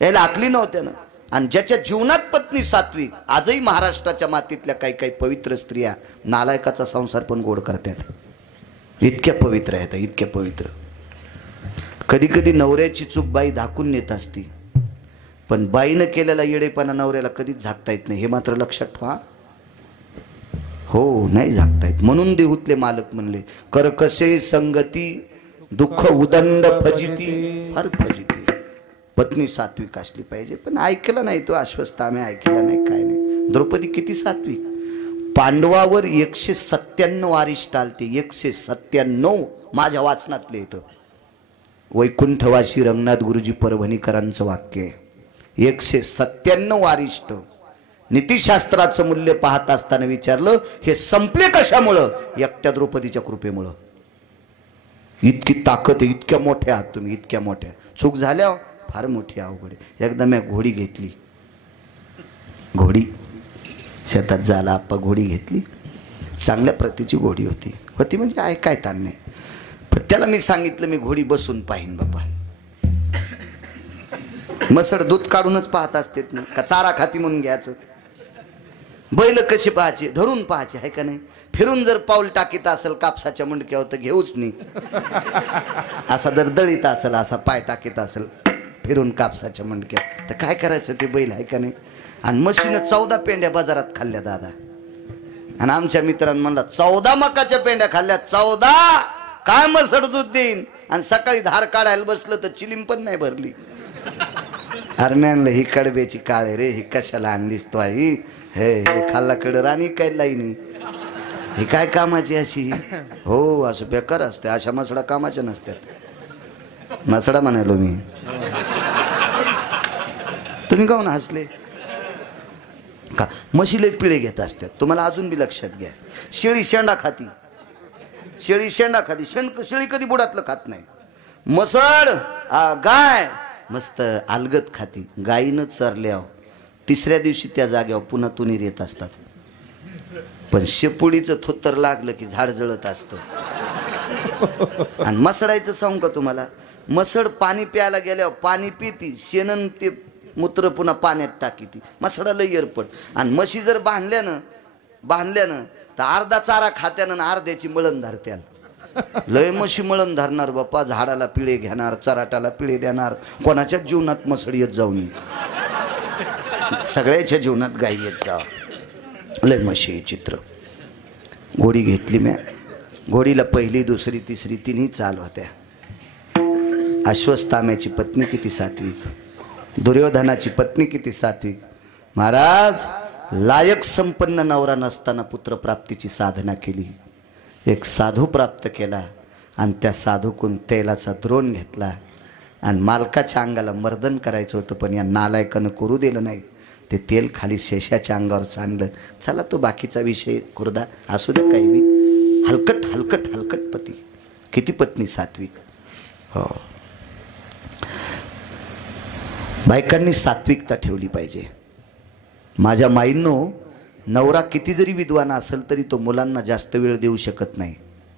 यायला आकली नव्हत्या ना. आणि ज्याच्या जीवनात पत्नी सात्विक आजही महाराष्ट्राच्या मातीतल्या काही पवित्र स्त्रिया नालायकाचा संसार पण गोड करतात. इतक्या पवित्र आहेत इतक्या पवित्र. कधी कधी नवऱ्याची चूक बाई दाखवून नेत असती पण बाईनं केलेला येडेपणा नवऱ्याला कधीच झाकता येत नाही. हे मात्र लक्षात ठेवा. हो नाही झाकता येत. म्हणून देहूतले मालक म्हणले करकसे संगती दुःख उदंड फजिती. फार फजिती. पत्नी सात्विक असली पाहिजे. पण ऐकलं नाही तो अश्वत्थामा ऐकला नाही काय नाही. द्रौपदी किती सात्विक. पांडवावर 197 अरिष्ट आलते. 197 माझ्या वाचनातले येतं. वैकुंठवासी रंगनाथ गुरुजी परभणीकरांचं वाक्य आहे. 197 अरिष्ट. नीतिशास्त्राचं मूल्य पाहत असताना विचारलं हे संपले कशामुळं? एकट्या द्रौपदीच्या कृपेमुळं. इतकी ताकद आहे. इतक्या मोठ्या आहात तुम्ही. इतक्या मोठ्या. चूक झाल्या फार मोठी अवघड. एकदा मी घोडी घेतली. घोडी शेतात झाला आप्पा घोडी घेतली. चांगल्या प्रतीची घोडी होती. म्हणजे काय ताण नाही. पण त्याला मी सांगितलं मी घोडी बसून पाहीन बाबा. मसड दूध काढूनच पाहत असतेत ना का चारा खाती म्हणून घ्यायचं. बैल कसे पाहायचे धरून पाहायचे आहे का नाही. फिरून जर पाऊल टाकीत असेल कापसाच्या मुंडक्यावर तर घेऊच नाही. असा जर दळीत असेल असा पाय टाकीत असेल फिरून कापसाच्या मुंडक्यावर तर काय करायचं ते बैल आहे का नाही. आणि म्हशीनं 14 पेंड्या बाजारात खाल्ल्या दादा. आणि आमच्या मित्रांनी म्हणला 14 मकाच्या पेंड्या खाल्ल्या. 14 काय मसड दूध देईन. आणि सकाळी धार काढायला बसलं तर चिलीम पण नाही भरली. अरे म्हणलं ही कडब्याची काळे रे. ही कशाला आणलीस तो आई. हे खाल्लाकडे राणी काय लाईनी. ही काय कामाची अशी. हो असं बेकार असते. अशा मसडा कामाच्या नसतात. मसडा म्हणालो मी. तुम्ही काहून हसले का? म्हशीले पिळे घेत असतात. तुम्हाला अजून बी लक्षात घ्या. शेळी शेंडा खाती. शेळी शेंडा खाती. शेळी कधी बुडातलं खात नाही. मसड गाय मस्त अलगत खाती. गायीनं चरल्या 3ऱ्या दिवशी त्या जाग्यावर पुन्हा तुनीर येत असतात. पण शेपुडीचं थोत्तर लागलं की झाड जळत असतं. आणि मसडायचं सांगू का तुम्हाला. मसड पाणी प्यायला गेल्यावर पाणी पिती. शेणन ते मूत्र पुन्हा पाण्यात टाकी ती. मसडाला येरपट. आणि म्हशी जर बांधल्यानं तर अर्धा चारा खात्यानं अर्ध्याची मळण धरत्याल. लय म्हशी मळण धरणार बाप्पा. झाडाला पिळे घेणार चराटाला पिळे देणार. कोणाच्या जीवनात मसड येत जाऊ नये. सगळ्याच्या जीवनात गाई येत जावं. लय म्हशी चित्र. घोडी घेतली म्या. घोडीला 1ली 2री 3री 3ही चाल होत्या. अश्वत्थाम्याची पत्नी किती सात्विक. दुर्योधनाची पत्नी किती सात्विक. महाराज लायक संपन्न नवरा नसताना पुत्र प्राप्तीची साधना केली. एक साधू प्राप्त केला आणि त्या साधूकून तेलाचा द्रोण घेतला आणि मालकाच्या अंगाला मर्दन करायचं होतं, पण या नालायकानं करू दिलं नाही. ते तेल खाली शेषाच्या अंगावर सांडलं. चला तो बाकीचा विषय कुर्दा असू दे, काही बी. हलकट हलकट हलकट पती, किती पत्नी सात्विक. हो, बायकांनी सात्विकता ठेवली पाहिजे. माझ्या माईंनो, नवरा किती जरी विद्वान असेल तरी तो मुलांना जास्त वेळ देऊ शकत नाही.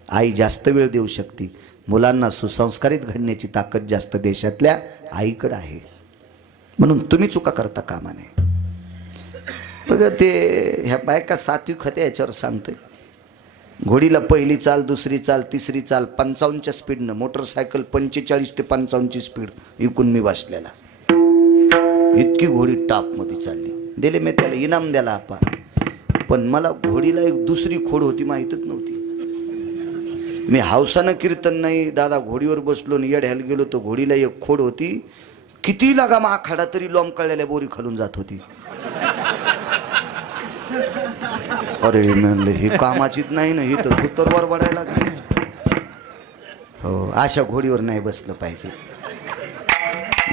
आई जास्त वेळ देऊ शकते. मुलांना सुसंस्कारित घडण्याची ताकद जास्त देशातल्या आईकडे आहे. म्हणून तुम्ही चुका करता कामा नये. बघा ते ह्या बायका सात्विक होत्या याच्यावर सांगतोय. घोडीला पहिली चाल, दुसरी चाल, तिसरी चाल 55च्या स्पीडनं, मोटरसायकल 45 ते 55ची स्पीड इकून मी बसलेला. इतकी घोडी टापमध्ये चालली. दिले मी त्याला इनाम द्याला आपा, पण मला घोडीला एक दुसरी खोड होती माहीतच नव्हती. मी हौसानं कीर्तन नाही दादा घोडीवर बसलो आणि येड्याला गेलो तो घोडीला एक खोड होती. किती लागा आखाडा तरी लोंबकळलेल्या बोरी खालून जात होती. अरे म्हणले ही कामाचीच नाही ना, ही तर भुतरवर बडायला लागली. हो, अशा घोडीवर नाही बसलं पाहिजे.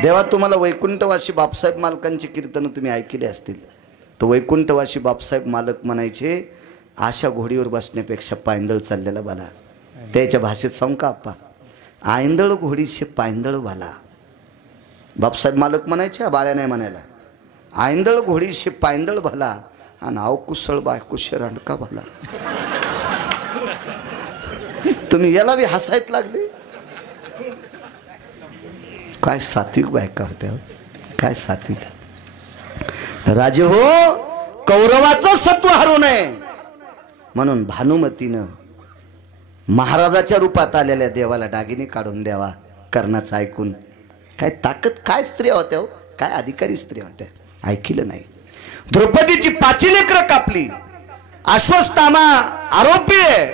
देवा तुम्हाला वैकुंठवासी बापसाहेब मालकांची कीर्तनं तुम्ही ऐकली असतील. तो वैकुंठवासी बापसाहेब मालक म्हणायचे, अशा घोडीवर बसण्यापेक्षा पायंदळ चाललेला बाला. त्याच्या भाषेत सांगू का आप्पा, आयंदळ घोडीशे पायंदळ बाला. बापसाहेब मालक म्हणायचे, बाळ्या नाही म्हणायला. आयंदळ घोडीशे पायंदळ भला आणि अवकुशळ बायकुशे रांडका भला. तुम्ही याला बी हसायत लागले. काय सात्विक बायका होत्या, काय सात्विक. राजे हो, कौरवाचं सत्व हरू नये म्हणून भानुमतीनं महाराजाच्या रूपात आलेल्या देवाला दागिने काढून द्यावा. कर्णाचं ऐकून काय ताकद, काय स्त्रिया होत्या हो, काय अधिकारी स्त्रिया होत्या. ऐकिलं नाही. द्रौपदीची 5 लेकरं कापली. अश्वत्थामा आरोपी आहे,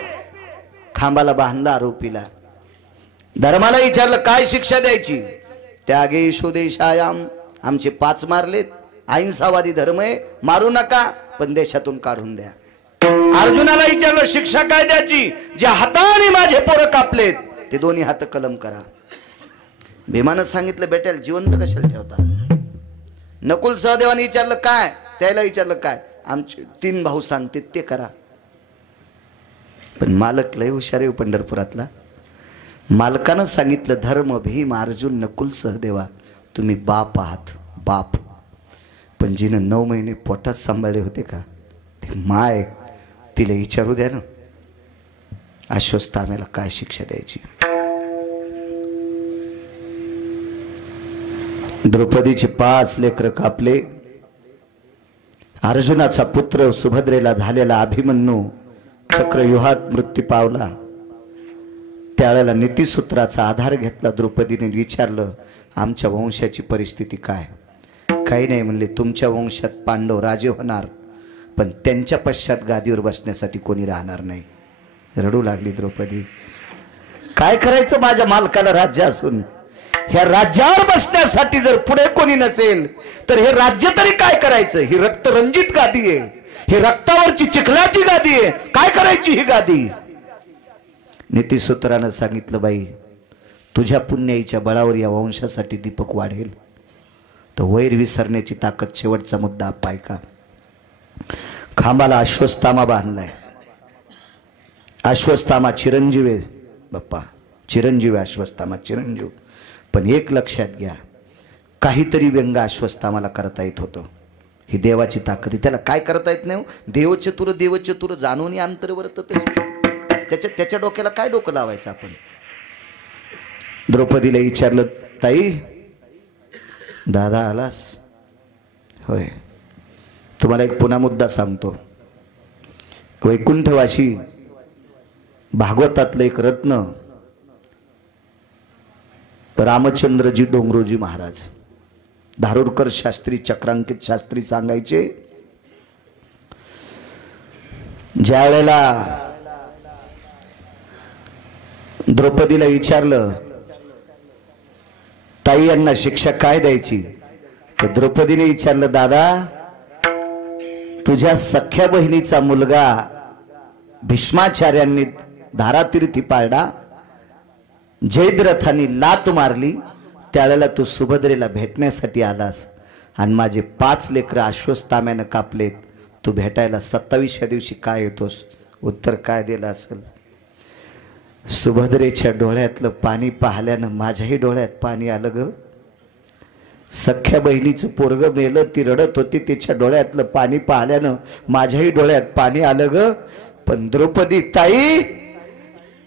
खांबाला बांधला आरोपीला. धर्माला विचारलं काय शिक्षा द्यायची. त्यागे स्वदेशायाम, आमचे 5 मारलेत. अहिंसावादी धर्म आहे, मारू नका पण देशातून काढून द्या. अर्जुनाला विचारलं शिक्षा काय द्यायची. ज्या हाताने माझे पोरं कापलेत ते दोन्ही हात कलम करा. भीमानं सांगितलं बेट्याला जिवंत कशाला ठेवता. नकुल सहदेवाने विचारलं काय, त्याला विचारलं काय, आमचे 3 भाऊ सांगते ते करा. पण मालक लय हुशार आहे पंढरपुरातला. मालकानं सांगितलं धर्म, भीम, अर्जुन, नकुल, सहदेवा तुम्ही बाप आहात, बाप. पण जिनं 9 महिने पोटात सांभाळले होते का ते माय, तिला विचारू द्या ना अश्वत्थाम्याला काय शिक्षा द्यायची. द्रौपदीचे 5 लेकरं कापले. अर्जुनाचा पुत्र सुभद्रेला झालेला अभिमन्यू चक्रव्यूहात मृत्यू पावला. त्यावेळेला नीतिसूत्राचा आधार घेतला. द्रौपदीने विचारलं आमच्या वंशाची परिस्थिती काय. काही नाही म्हणले, तुमच्या वंशात पांडव राजे होणार पण त्यांच्या पश्चात गादीवर बसण्यासाठी कोणी राहणार नाही. रडू लागली द्रौपदी. काय करायचं माझ्या मालकाला राज्य असून, ह्या राज्यावर बसण्यासाठी जर पुढे कोणी नसेल तर हे राज्य तरी काय करायचं. ही रक्तरंजित गादी आहे, ही रक्तावरची चिखलाची गादी आहे, काय करायची ही गादी. नीतिसूत्रानं सांगितलं बाई तुझ्या पुण्याईच्या बळावर या वंशासाठी दीपक वाढेल. तर वैर विसरण्याची ताकद शेवटचा मुद्दा पाय का. खांबाला अश्वत्थामा बांधलाय. अश्वत्थामा चिरंजीव आहे बाप्पा, चिरंजीव आहे अश्वत्थामा, चिरंजीव. पण एक लक्षात घ्या, काहीतरी व्यंग अश्वत्थामाला करता येत होतं. ही देवाची ताकद. त्याला काय करता येत नाही. देवचतुर देवचतुर जाणून अंतर्वर्त. त्याच्या डोक्याला काय डोकं लावायचं आपण. द्रौपदीला विचारलं ताई दादा आलास होय. तुम्हाला एक पुन्हा मुद्दा सांगतो. वैकुंठवासी भागवतातलं एक रत्न रामचंद्रजी डोंगरोजी महाराज, धारुरकर शास्त्री, चक्रांकित शास्त्री सांगायचे, ज्या वेळेला द्रौपदीला विचारलं ताई यांना शिक्षा काय द्यायची, तर द्रौपदीने विचारलं, दादा तुझ्या सख्या बहिणीचा मुलगा भीष्माचार्यांनी धारातीर्थी पाळला, जयद्रथांनी लात मारली, त्यावेळेला तू सुभद्रेला भेटण्यासाठी आलास आणि माझे 5 लेकरं अश्वत्थाम्यानं कापलेत, तू भेटायला 27व्या दिवशी काय येतोस? उत्तर काय दिलं असेल? सुभद्रेच्या डोळ्यातलं पाणी पाहिल्यानं माझ्याही डोळ्यात पाणी आलं ग. सख्या बहिणीचं पोरग मेलं, ती रडत होती, तिच्या डोळ्यातलं पाणी पाहिल्यानं माझ्याही डोळ्यात पाणी आलं ग. पण द्रौपदी ताई,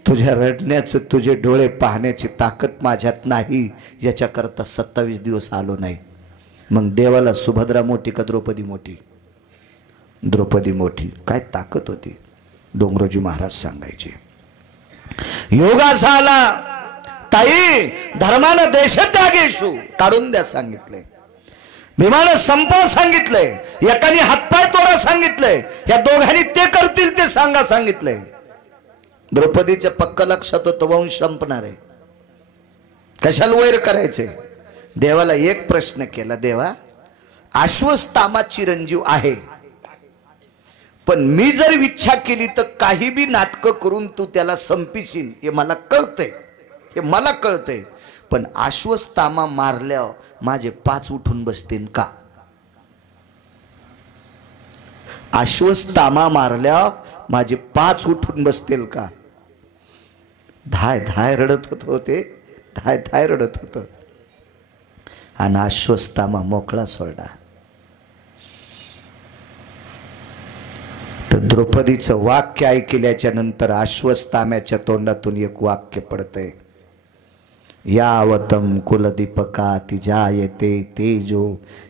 तुझ्या रडण्याचं, तुझे डोळे पाहण्याची ताकद माझ्यात नाही, याच्याकरता 27 दिवस आलो नाही. मग देवाला सुभद्रा मोठी का द्रौपदी मोठी? द्रौपदी मोठी. काय ताकद होती? डोंगरोजी महाराज सांगायचे, योगासा आला ताई धर्मानं देशत्यागेशु काढून द्या सांगितलंय, भीमानं संपा सांगितलंय, एकाने हातपाय तोडा सांगितलंय, या दोघांनी ते करतील ते सांगा सांगितलंय. द्रौपदीच्या पक्क लक्षात होतं वंश संपणार आहे, कशाला वैर करायचे. देवाला एक प्रश्न केला, देवा अश्वत्थामा चिरंजीव आहे, पण मी जर इच्छा केली तर काही बी नाटक करून तू त्याला संपिशील, हे मला कळतंय, हे मला कळतंय. पण अश्वत्थामा मारल्यावर माझे 5 उठून बसतील का? अश्वत्थामा मारल्यावर माझे 5 उठून बसतील का? धाय धाय रडत होते, धाय धाय रडत होत. आणि अश्वत्थामा मोकळा सोडला. तर द्रौपदीचं वाक्य ऐकल्याच्या नंतर अश्वत्थाम्याच्या तोंडातून एक वाक्य पडतंय, यावतम कुलदीपकाति जायते तेजो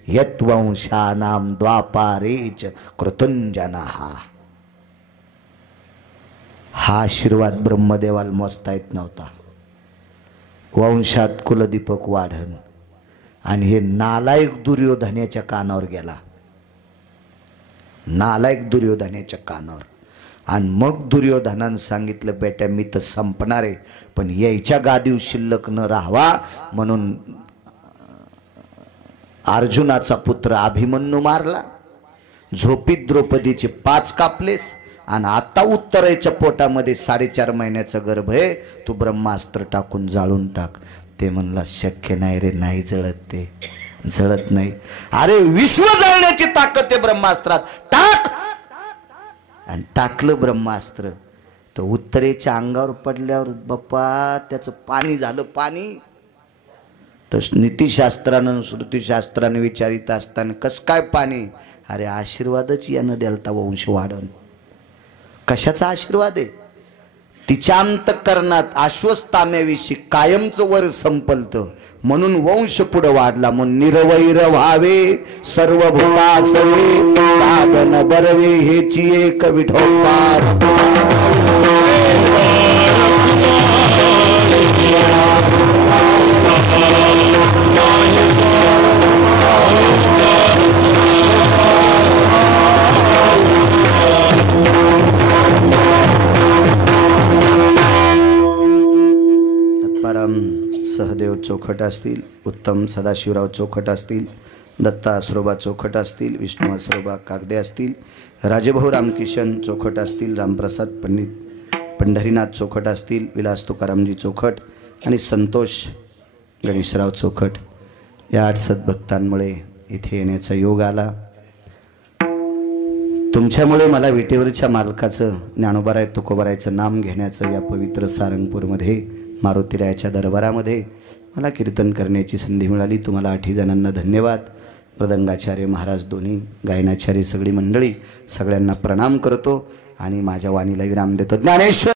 यत्वंशानां द्वापारेच कृतंजनः. हा आशीर्वाद ब्रह्मदेवाला मोजता येत नव्हता. वंशात कुलदीपक वाढन. आणि हे नालायक दुर्योधनाच्या कानावर गेला, नालायक दुर्योधनाच्या कानावर. आणि मग दुर्योधनानं सांगितलं, बेटा मी तर संपणार आहे, पण यायच्या गादीवर शिल्लक न राहावा म्हणून अर्जुनाचा पुत्र अभिमन्यू मारला, झोपीत द्रौपदीचे 5 कापलेस, आणि आता उत्तरेच्या पोटामध्ये 4.5 महिन्याचं गर्भ आहे, तू ब्रह्मास्त्र टाकून जाळून टाक. ते म्हणला शक्य नाही रे, नाही जळत, ते जळत नाही. अरे विश्व जळण्याची ताकद आहे ब्रह्मास्त्रात, टाक. आणि टाकलं ब्रह्मास्त्र. तर उत्तरेच्या अंगावर पडल्यावर बाप्पा त्याचं पाणी झालं, पाणी. तर नीतिशास्त्रानं श्रुतीशास्त्रानं विचारित असताना कसं काय पाणी? अरे आशीर्वादच यानं द्यालता वंश वाढन. कशाचा आशीर्वाद आहे? तिच्या अंतःकरणात अश्वत्थाम्याविषयी कायमचं वर संपलतं, म्हणून वंश पुढे वाढला. म्हणून निरवैर व्हावे सर्व भूतासवे, साधन बरवे हेची एक विठोबार. सहदेव चोखट असतील, उत्तम सदाशिवराव चोखट असतील, दत्ता आसरोबा चोखट असतील, विष्णू आसरोबा कागदे असतील, राजेभाऊ रामकिशन चोखट असतील, रामप्रसाद पंडित पंढरीनाथ चोखट असतील, विलास तुकारामजी चोखट आणि संतोष गणेशराव चोखट या 8 सद्भक्तांमुळे इथे येण्याचा योग आला. तुमच्यामुळे मला विटेवरच्या मालकाचं ज्ञानोबाराय तुकोबारायचं नाम घेण्याचं या पवित्र सारंगपूरमध्ये मारुतीरायाच्या दरबारामध्ये मला कीर्तन करण्याची संधी मिळाली. तुम्हाला 8 जणांना धन्यवाद. मृदंगाचार्य महाराज दोन्ही, गायनाचार्य सगळी मंडळी, सगळ्यांना प्रणाम करतो आणि माझ्या वाणीला विराम देतो. ज्ञानेश्वर